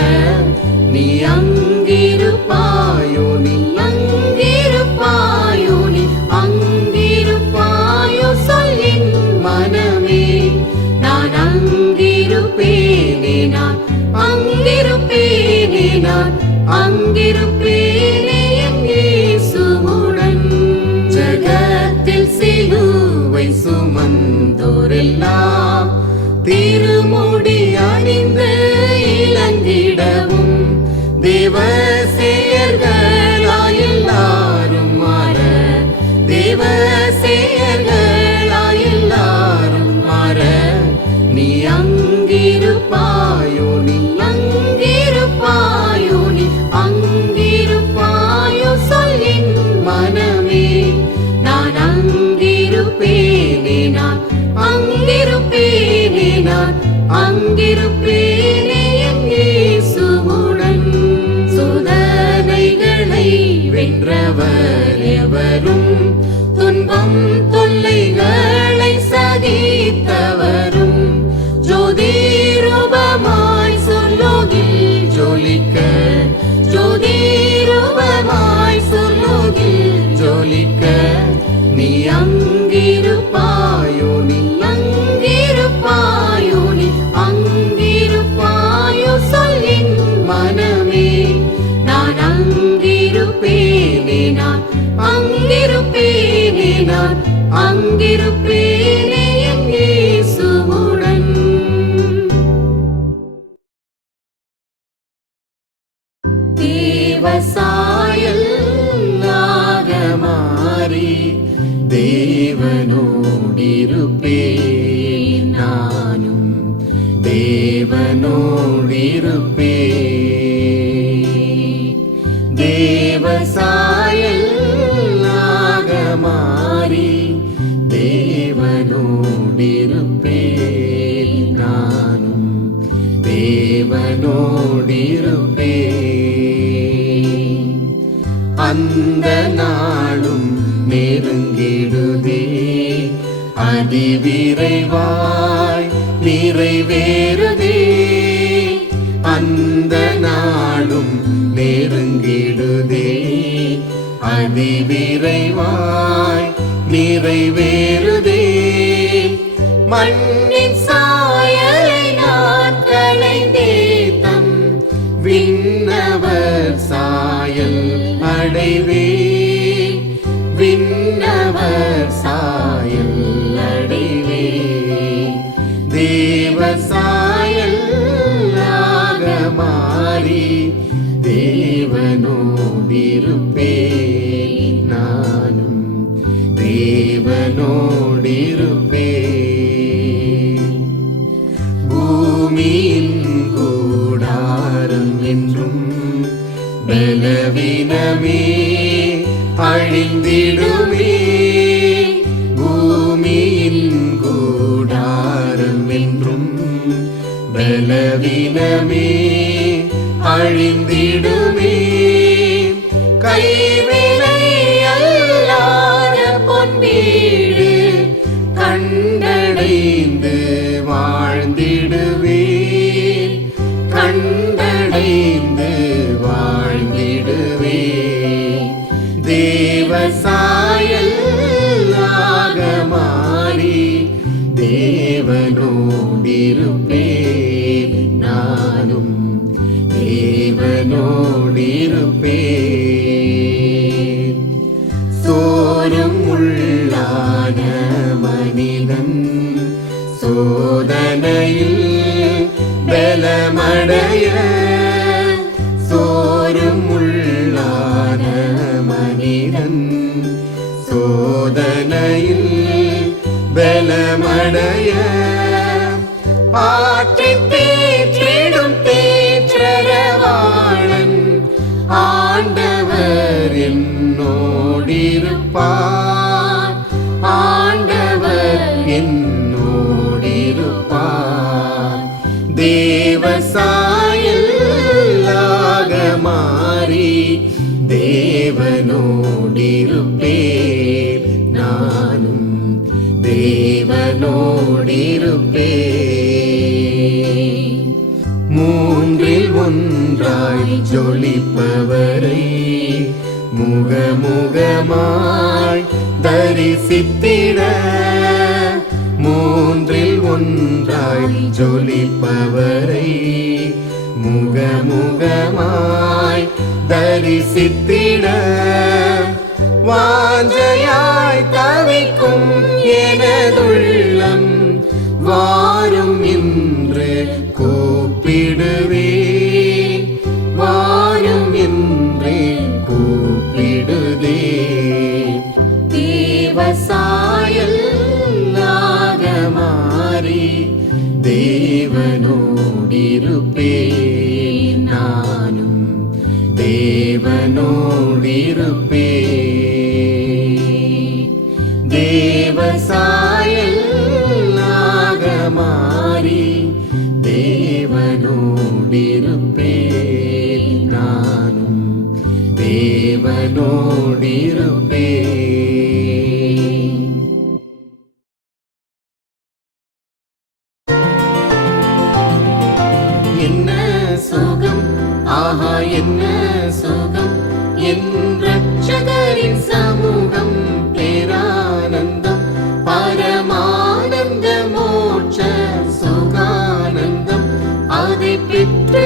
நீ அங்கிருப்பாயோ, நீ அங்கிருப்பாயோ, நீ அங்கிருப்பாயோ சொல்லின் மனமே. நான் அங்கிருப்பேனே, நான் அங்கிருப்பேனே, நான் அங்கிருப்பேனே என் இயேசுவுடன். ஜகத்தில் சிலுவை சுமந்தோரெல்லாம் திருமுடி அணிந்து இலங்கிடவும், தேவசேயர்களாயெல்லாரும் மாற, தேவசேயர்களாயெல்லாரும் மாற. நீ அங்கிருப்பாயோ, நீ அங்கிருப்பாயோ, நீ அங்கிருப்பாயோ சொல்லின் மனமே. நான் அங்கிருப்பேனே, நான் அங்கிருப்பேனே, நான் அங்கிருப்பேனே என் இயேசுவுடன். சோதனைகளை வென்றவர் எவரும், துன்பம் தொல்லைகளை சகித்தவரும், ஜோதி ரூபமாய் சொர்லோகில் ஜொலிக்க, ஜோதி ரூபமாய் சொர்லோகில் ஜொலிக்க. நீ அங்கிருப்பாயோ, நீ அங்கிருப்பாயோ, நீ அங்கிருப்பாயோ சொல்லின் மனமே. நான் அங்கிருப்பேனே, நான் அங்கிருப்பேனே, நான் அங்கிருப்பேனே என் இயேசுவுடன். தேவசாயல் நாகமாரி தேவனோடிருப்பேன், நானும் தேவனோடிருப்பேன். தேவசாயல் நாகமாரி தேவனோடிருப்பேன், நானும் தேவனோடிருப்பேன். அந்த நாளும் நெருங்கிடுதே, அதிவிரைவாய் நிறைவேறுதே. அந்த நாளும் நெருங்கிடுதே, அதிவிரைவாய் நிறைவேறுதே. மண்ணின் சாயலை நான் களைந்தேத்தம், விண்ணவர் சாயல் அடைவேன், விண்ணவர் சாயல் அடைவேன். தேவ சாயல் ஆக மாறி தேவனோடிருப்பேன், நானும் தேவனோடிருப்பேன். பூமியின் கூடாரம் என்றும் பலவீனமே அழிந்திடுமே. பூமியின் கூடாரம் என்றும் பலவீனமே அழிந்திடுமே. கைவினை அல்லாத பொன்வீடு கண்டடைந்து வாழ்ந்திடுவேன், கண்டடைந்து வாழ்ந்திடுவேன். தேவ சாயல் ஆக மாறி தேவனோ தேவனோடிருப்பேன். சோரும் உள்ளான மனிதன் சோதனையில் பலமடைய, சோரும் உள்ளான மனிதன் சோதனையில் பலமடைய, ஆற்றி தேற்றிடும் தேற்றரவாளன் ஆண்டவர் என்னோடிருப்பார், ஆண்டவர் என்னோடிருப்பார். தேவ சாயலாக மாறி தேவனோடிருப்பேன், நானும் தேவனோடிருப்பேன். மூன்றில் ஒன்றாய் ஜொலிப்பவரை முகமுகமாய் தரிசித்திட, மூன்றில் ஒன்றாய் ஜொலிப்பவரை முகமுகமாய் தரிசித்திட, வாஞ்சையாய் தவிக்கும் எனதுள்ளம் வாரும் என்று கூப்பிடுவேன், வாரும் என்று கூப்பிடுதே. தேவசாயலாக மாறி தேவனோடிருப்பேன், நானும் தேவனோடிருப்பேன். தேவசாயலாக மாறி தேவனோடிருப்பேன், நானும் தேவனோடிருப்பேன். என்ன சுகம், ஆஹா என்ன சுகம், என் ரட்சகரின் சமூகம் பேரானந்தம், பரமானந்த மோட்ச சுகானந்தம், அதை பெற்று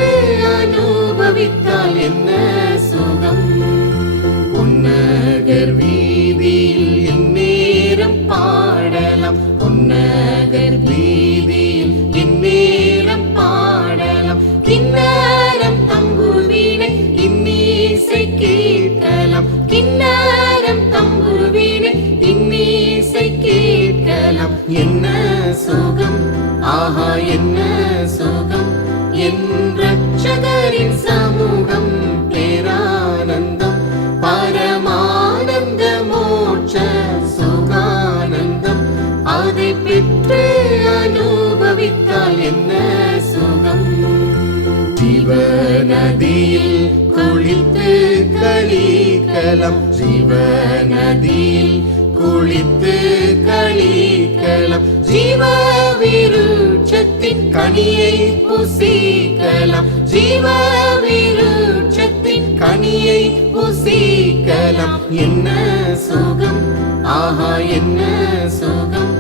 அனுபவித்தால் என்ன சுகம். பொன்னகர் வீதியில் எந்நேரம் பாடலாம், பொன்னகர் வீதியில் எந்நேரம் பாடலாம், கிண்ணாரம் தம்புரு வீணை இன்னிசை கேட்கலாம், கிண்ணாரம் தம்புரு வீணை இன்னிசை கேட்கலாம். என்ன சுகம், ஆஹா என்ன சுகம், என் ரட்சகரின் சமூகம் பேரானந்தம், பரமானந்த மோட்ச சுகானந்தம், அதை பெற்று அனுபவித்தால் என்ன சுகம். ஜீவநதியில் குளித்து களிக்கலாம், ஜீவநதியில் குளித்து களிக்கலாம், ஜீவ விருட்சத்தின் கனியை புசிக்கலாம், ஜீவ விருட்சத்தின் கனியை புசிக்கலாம். என்ன சுகம், ஆஹா என்ன சுகம்,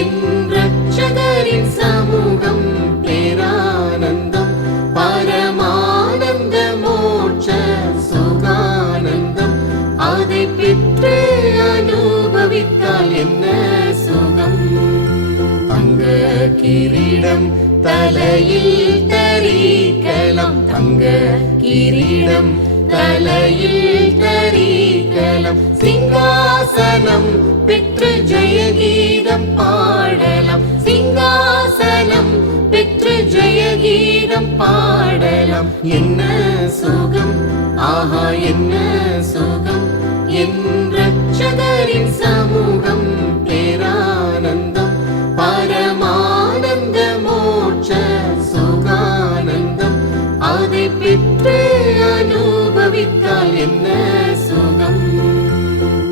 என் ரட்சகரின் சமூகம் பேரானந்தம், பரமானந்த மோட்ச சுகானந்தம், அதை பெற்று அனுபவித்தால் என்ன சுகம். தங்க கிரீடம் தலையில் தரிக்கலாம், தங்க கிரீடம் தலையில் தரிக்கலாம், சிங்காசனம் பெற்று ஜெயகீதம் பாடலாம், சிங்காசனம் பெற்று ஜெயகீதம் பாடலாம். என்ன சுகம், ஆஹா என்ன சுகம், என் ரட்சகரின் சமூகம் பேரானந்தம், பரமானந்த மோட்ச சுகானந்தம், அதை பெற்று அனுபவித்தால் என்ன சுகம்.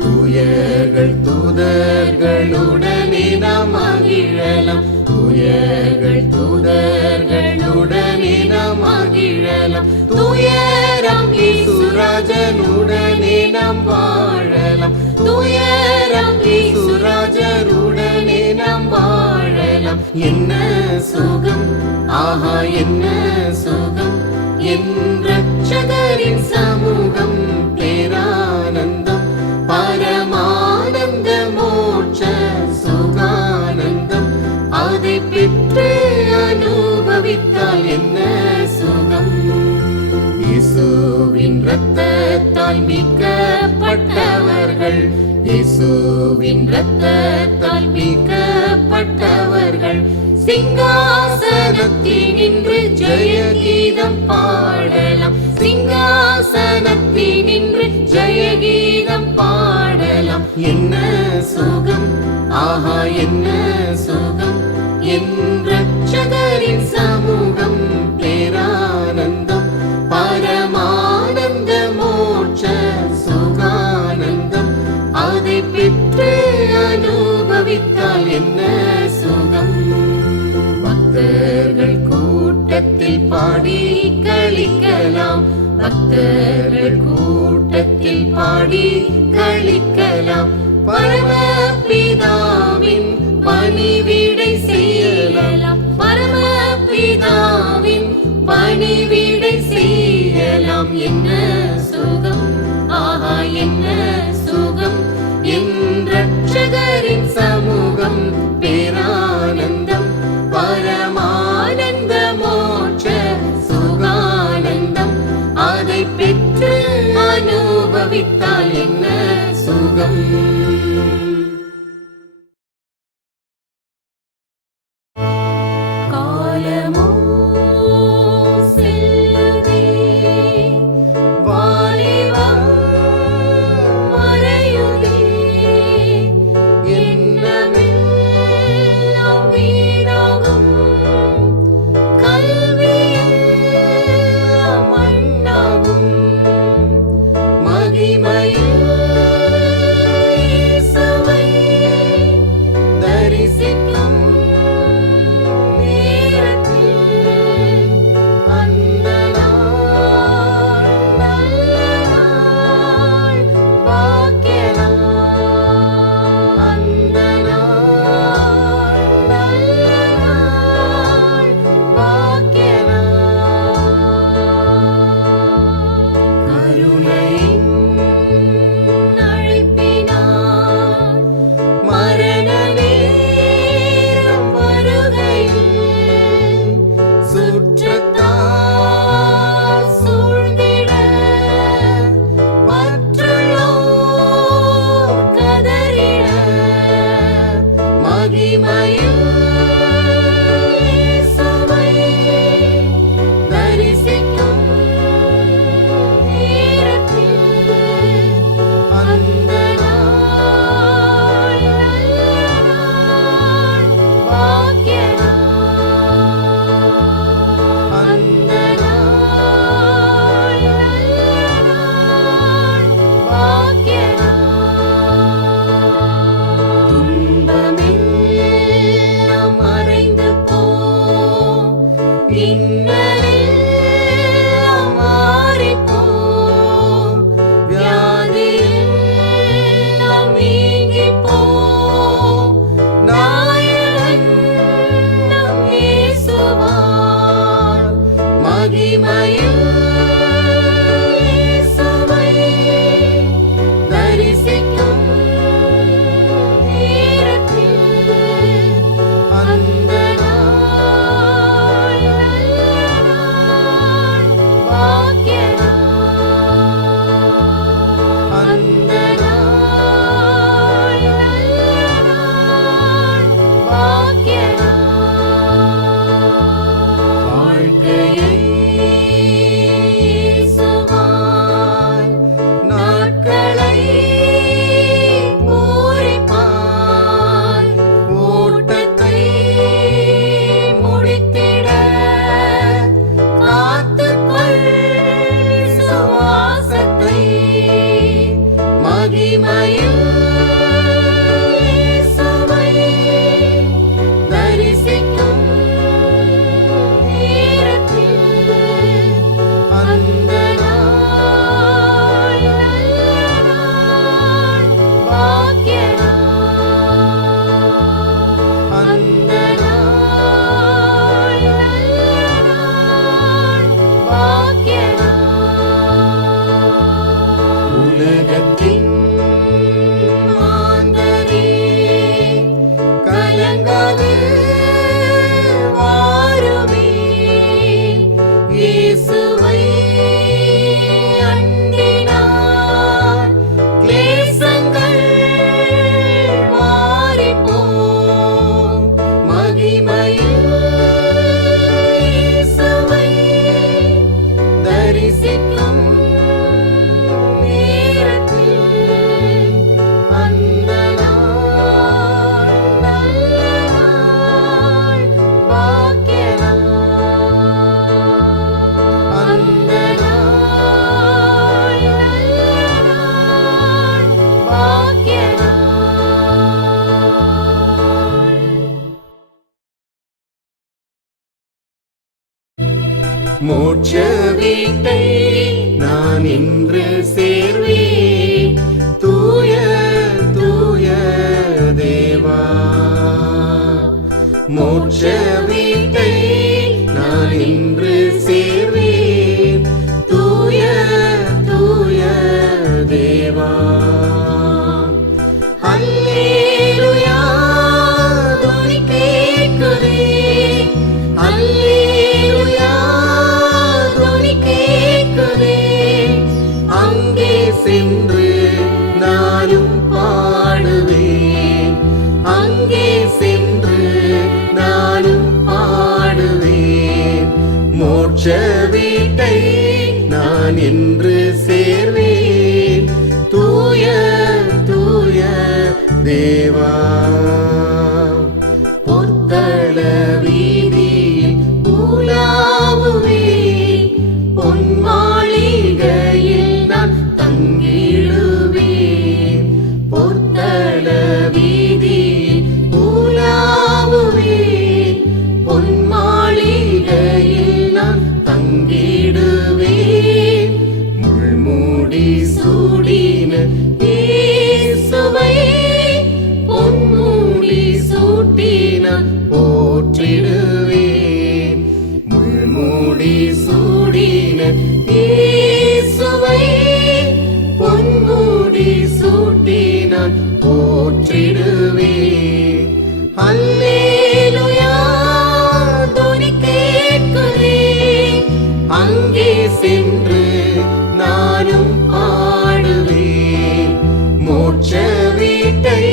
தூயர்கள் தூதர்களுடனே நாம் மகிழலாம், தூயர்கள் தூதர்களுடனே நாம் மகிழலாம், தூயராம் இயேசுராஜனுடனே நாம் வாழலாம், தூயராம் இயேசுராஜருடனே நாம் வாழலாம். என்ன சுகம், ஆஹா என்ன சுகம், என் இரட்சகரின் சமூகம் பேரானந்தம் பரமானந்த மோட்ச சுகானந்தம் அதை பெற்று அனுபவித்தால் என்ன சுகம் இயேசுவின் இரத்தத்தால் மீட்கப்பட்டவர்கள் இயேசுவின் இரத்தத்தால் மீட்கப்பட்டவர்கள் சிங்காசனத்தினின்று ஜெயகீதம் பாடலாம் சிங்காசனத்தினின்று ஜெயகீதம் பாடலாம் என்ன சுகம் ஆஹா என்ன சுகம் என் இரட்சகரின் சமூகம் பேரானந்தம் பரமானந்த மோட்ச சுகானந்தம் அதை பெற்று அனுபவித்தால் என்ன சுகம் பக்தர்கள் கூட்டத்தில் பாடி களிக்கலாம் பக்தர்கள் கூட்டத்தில் பாடி களிக்கலாம் பரமபிதாவின் பணிவிடை செய்யலாம் பரமபிதாவின் பணிவிடை செய்யலாம் என்ன சுகம் ஆஹா என்ன சுகம் என் இரட்சகரின் சமூகம் பேரானந்தம் பரமானந்த மோட்ச சுகானந்தம் அதை பெற்று அனுபவித்தால் என்ன சுகம் காலமோ செல்லுதே மோட்ச வீட்டை நான் இன்று சேர்வேன் தூய தூய தேவா. மோட்ச வீட்டை நான் இன்று சேர்வேன் தூய தூய தேவா. அல்லேலூயா துதி கேட்குதே, அல்லேலூயா துதி கேட்குதே. அங்கே சென்று நானும் பாடுவேன், அங்கே சென்று நானும் பாடுவேன். மோட்ச வீட்டை நான் என்று சேர்வேன் தூய தூய தேவா. பொற்கள வீதியில் உலாவுவேன், பொன் மாளிகையில் நான் தங்கிடுவேன். பொற்கள வீதியில் உலாவுவேன், பொன் மாளிகையில் நான் தங்கிடுவேன். முள்மூடி சூடின இயேசுவை பொன்மூடி சூட்டின போற்றிடுவேன். முள்மூடி சூடின இயேசுவை பொன்மூடி சூட்டின போற்றிடுவேன். அல்லேலூயா துதி கேட்குதே, அங்கே சென்று நானும் பாடுவேன். மோட்ச வீட்டை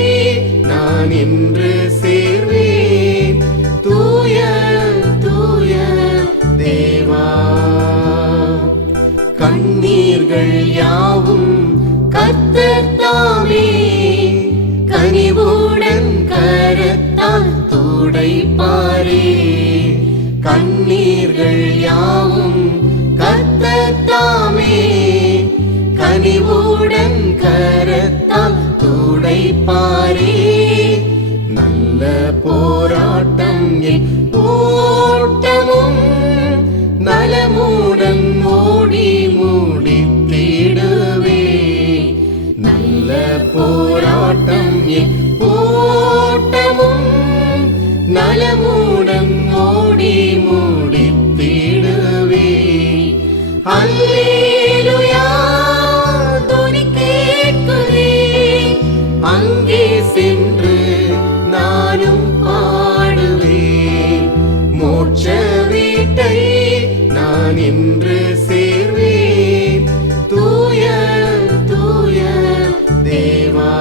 நான் இன்று சேர்வேன் தூய தூய தேவா. கண்ணீர்கள் யாவும் கர்த்தர் தாமே கனிவுடன் கரத்தால் துடைப்பாரே. கண்ணீர்கள் யாவும் கர்த்தர் தாமே கனிவுடன் கரத்தால் துடைப்பாரே. நல்ல போராட்டம் என் ஓட்டமும் நலமுடன் ஓடி முடித்திடுவே. நல்ல போராட்டம் என் ஓட்டமும் நலமுடன் ஓடி முடித்திடுவே. அல்லேலூயா துதி கேட்குதே, அங்கே சென்று நானும் பாடுவேன். மோட்ச வீட்டை நான் இன்று சேர்வேன் தூய தூய தேவா.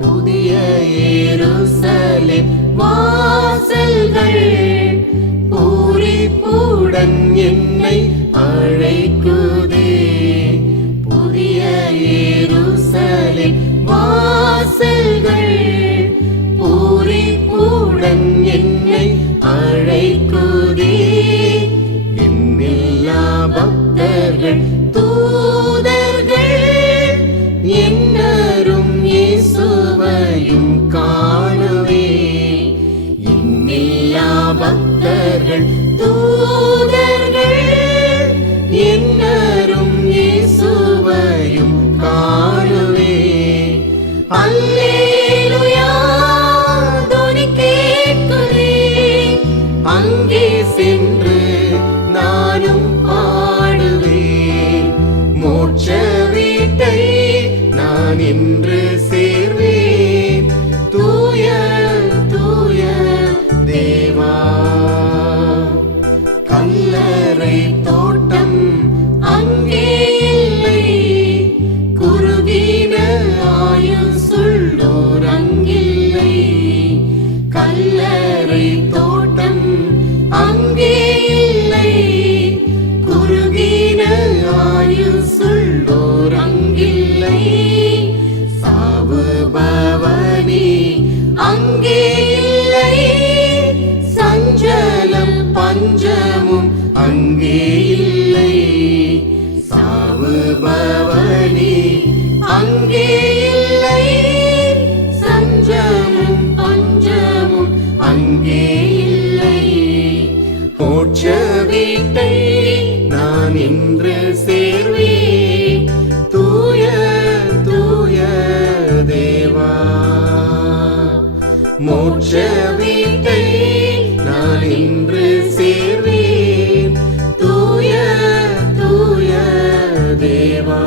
புதிய எருசலேம் வாசல்கள் பூரிப்புடன் என்னை அழைக்குதே. புதிய எருசலேம் வாசல்கள் பூரிப்புடன் என்னை அழைக்குதே. எண்ணில்லா பக்தர்கள் தூதர்கள் என்னரும் இயேசுவையும் காணுவே. எண்ணில்லா பக்தர்கள் தூதர்கள் என்னரும் இயேசுவையும் காணுவே. அல்லேலூயா துதி கேட்குதே, அங்கே சென்று நானும் பாடுவேன். மோட்ச வீட்டை நான் இன்று சேர்வேன் தூய தூய தேவா. கல்லறை தோட்டம் அங்கே இல்லை, குறுகின ஆயுசுள்ளோர் அங்கில்லை. கல்லறை தோட்டம் அங்கே இல்லை, குறுகின ஆயுசுள்ளோர் அங்கில்லை. சாவு பவனி அங்கே இல்லை, சஞ்சலம் பஞ்சமும் அங்கே இல்லை. சாவு பவனி அங்கே இல்லை, சஞ்சமும் பஞ்சமும் அங்கே இல்லை. மோட்ச வீட்டை நான் இன்று சேர்வேன். தூய தூய தேவா, மோட்ச வீட்டை நான் இன்று சேர்வேன். தூய தூய தேவா.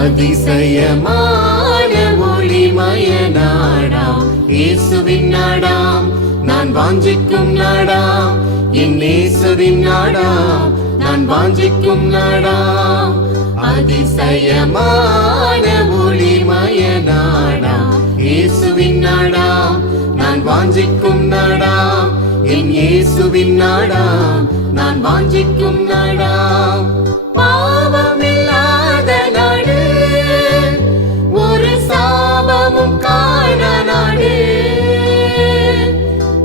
அதிசயமான ஒளிமய நாடாம் இயேசுவின் நாடாம், நான் வாஞ்சிக்கும் நாடாம். என் இயேசுவின் நாடாம், நான் வாஞ்சிக்கும் நாடாம். அதிசயமான ஒளிமய நாடாம் இயேசுவின் நாடாம், நான் வாஞ்சிக்கும் நாடாம். என் இயேசுவின் நாடாம், நான் வாஞ்சிக்கும் நாடாம். பாவமில்லாத நாடு, ஒரு சாபமும் காண நாடு.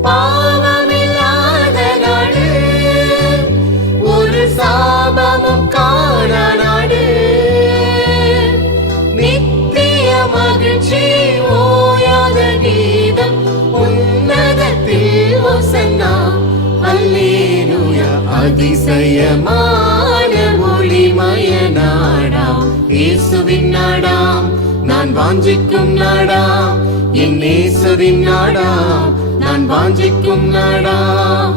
பாவமில்லாத நாடு, ஒரு சாபமும் காண நாடு. நித்திய மகிழ்ச்சி ஓயாத கீதம், உன்னதத்தில் ஓசன்னா அல்லேலூயா. அதிசயமான ஒளிமய நாடாம் இயேசுவின் நாடாம், நான் வாஞ்சிக்கும் நாடாம். என் இயேசுவின் நாடாம், நான் வாஞ்சிக்கும் நாடாம்.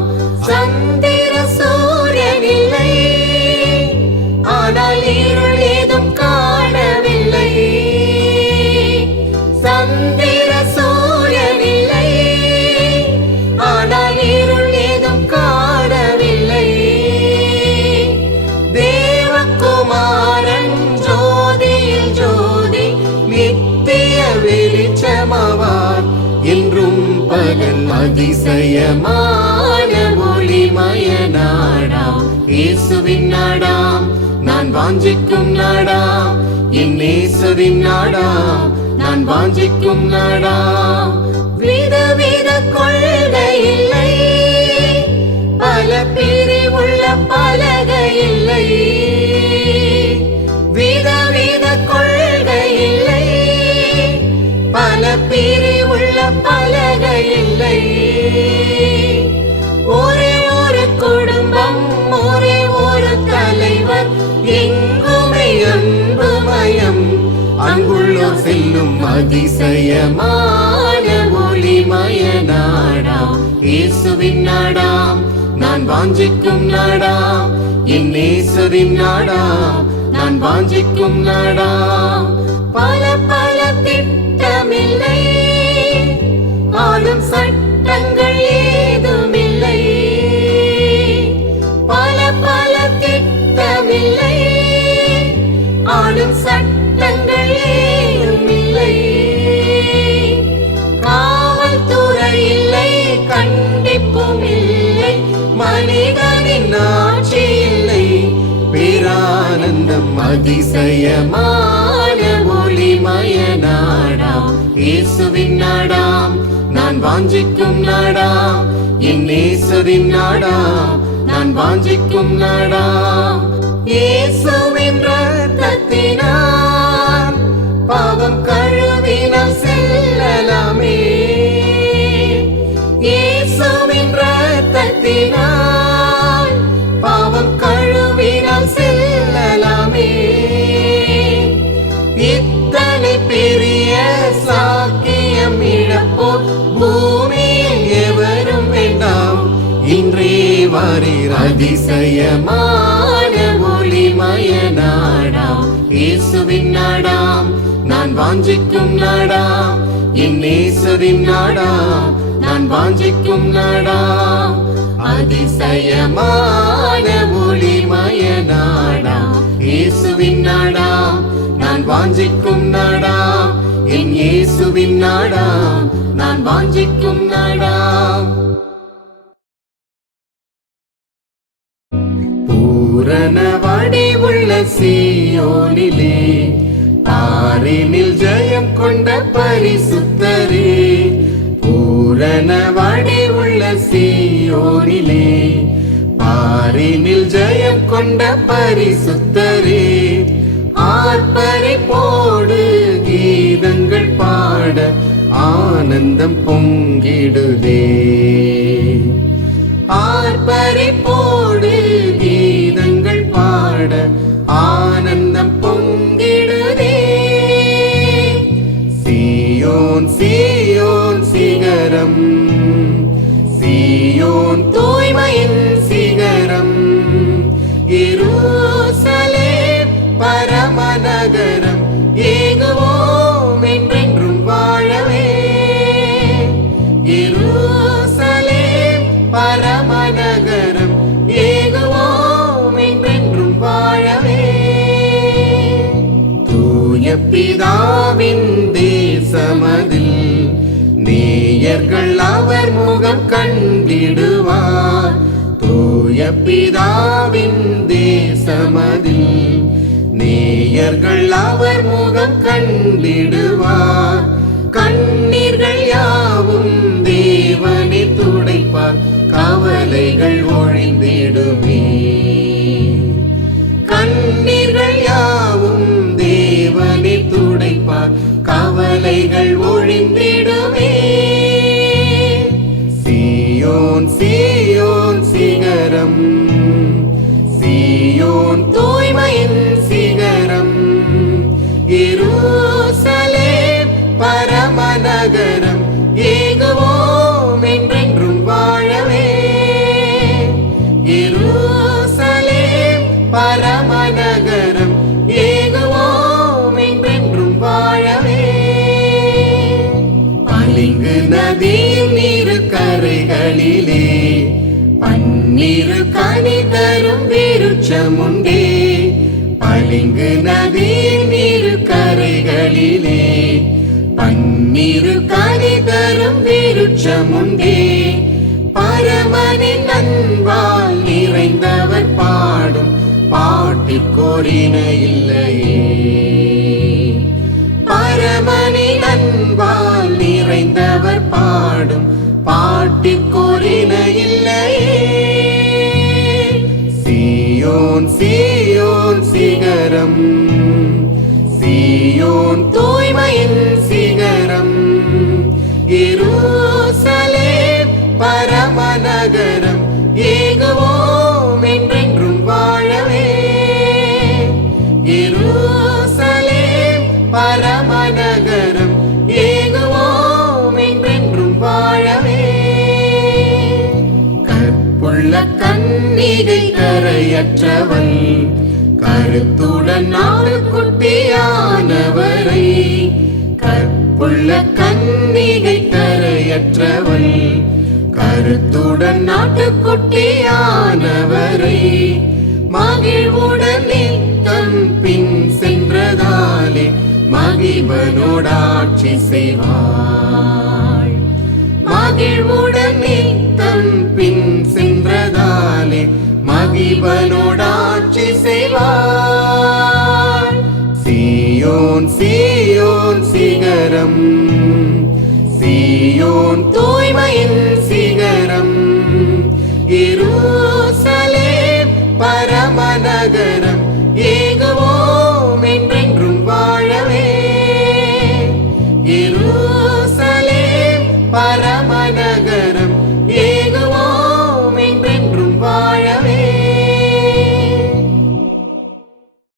சந்திர சூரியன் இல்லை, ஆனால் இருள் ஏதும் காணவில்லை. சந்திர சூரியன் இல்லை, ஆனால் இருள் ஏதும் காணவில்லை. தேவகுமாரன் ஜோதியில் ஜோதி, நித்திய வெளிச்சமாவார் என்றும் பகல். அதிசயமான ஒளிமய நாடாம் இயேசுவின் நாடாம், நான் வாஞ்சிக்கும் நாடாம். என் இயேசுவின் நாடாம், நான் வாஞ்சிக்கும் நாடாம். விதவித கொள்கை இல்லை, பல பிரிவுள்ள பலகை இல்லை. விதவித கொள்கை இல்லை, பல பிரிவுள்ள பலகை இல்லை. ஒரே ஒரு குடும்பம், ஒரே ஒரு தலைவர், எங்குமே அன்புமயம், அன்புள்ளோர் செல்லும். அதிசயமான ஒளிமய நாடாம் இயேசுவின் நாடாம், நான் வாஞ்சிக்கும் நாடாம். என் இயேசுவின் நாடாம், நான் வாஞ்சிக்கும் நாடாம். பல பல திட்டமில்லை, ஆளும் சட்டங்கள் ஏதுமில்லை. பல பல திட்டமில்லை, ஆளும் சட்டங்கள் ஏதுமில்லை. காவல்துறை இல்லை, கண்டிப்பும் இல்லை, மனிதனின் ஆட்சி இல்லை, பேரானந்தம். அதிசயமான ஒளிமய நாடாம் இயேசுவின் நாடாம், நான் வாஞ்சிக்கும் நாடாம். என் இயேசுவின் நாடாம், நான் வாஞ்சிக்கும் நாடாம். இயேசுவின் இரத்தத்தினால் பாவம் கழுவினால் செல்லலாமே. இயேசுவின் இரத்தத்தினால் பாவம் கழுவினால் செல்லலாமே. இத்தனை பெரிய சாக்கியம் இழப்போர் பூமியில் எவரும் வேண்டாம், இன்றே வாரீர். அதிசயமான ஒளிமய நாடாம் இயேசுவின் நாடாம், நான் வாஞ்சிக்கும் நாடாம். என் இயேசுவின் நாடாம், நான் வாஞ்சிக்கும் நாடாம். அதிசயமான ஒளிமய நாடாம் இயேசுவின் நாடாம், நான் வாஞ்சிக்கும் நாடாம். என் இயேசுவின் நாடாம், நான் வாஞ்சிக்கும் நாடாம். பூரண வடிவுள்ள சீயோனிலே, பாரினில் ஜெயம் கொண்ட பரிசுத்தரே. பூரண வடிவுள்ள சீயோனிலே, பாரினில் ஜெயம் கொண்ட பரிசுத்தரே. ஆர்ப்பரிப்போடு கீதங்கள் பாட ஆனந்தம் பொங்கிடுதே. ஆர்ப்பரிப்போடு கீதங்கள் பாட ஆனந்தம் பொங்கிடுதே. சீயோன் சீயோன் சிகரம், சீயோன் தூய்மையின் சிகரம், எருசலேம் பரமநகரம், ஏகுவோம் என்றென்றும் வாழவே. எருசலேம் பரமநகரம், ஏகுவோம் என்றென்றும் வாழவே. தூய பிதாவின் தேசமதில் நேயர்கள் அவர் முகம் கண்டிடுவார். தூய பிதாவின் தேசமதில் நேயர்கள் அவர் முகம் கண்டிடுவார். கண்ணீர்கள் யாவும் தேவனை துடைப்பார், கவலைகள் ஒழிந்திடுமே. கண்ணீர்கள் யாவும் தேவனை துடைப்பார், கவலைகள் ஒழிந்திடுமே. சீயோன் சீயோன் சிகரம், சீயோன் தூய்மையின் சிகரம், எருசலேம் பரமநகரம், ஏகுவோம் என்றென்றும் வாழவே. எருசலேம் பரமநகரம், ஏகுவோம் என்றென்றும் வாழவே. பளிங்கு நதியின் நீரு கரைகளிலே பன்னிரு கனி தரும் விருட்சமுண்டே. பளிங்கு நதியின் நீரு கரைகளிலே பன்னிரு கனி தரும் விருட்சமுண்டே. பரமனின் அன்பால் நிறைந்தவர் பாடும் பாட்டிற்கோரின இல்லையே. பரமனின் அன்பால் நிறைந்தவர் பாடும் பாட்டிற்கோரின இல்லையே. சீயோன் சீயோன் சிகரம், சீயோன் தூய்மையின் சிகரம், எருசலேம் பரமநகரம், ஏகுவோம் என்றென்றும் வாழவே. எருசலேம் பரமநகரம், ஏகுவோம் என்றென்றும் வாழவே. கற்புள்ள கன்னிகை கரையற்றவள், கருத்துடன் ஆட்டுக்குட்டியானவரை. கற்புள்ள கன்னிகை கரையற்றவள், கருத்துடன் ஆட்டுக்குட்டியானவரை. மகிழ்வுடன் நித்தம் பின் சென்றதாலே மகிழ்வனோடாட்சி செய்வாள். மகிழ்வுடன்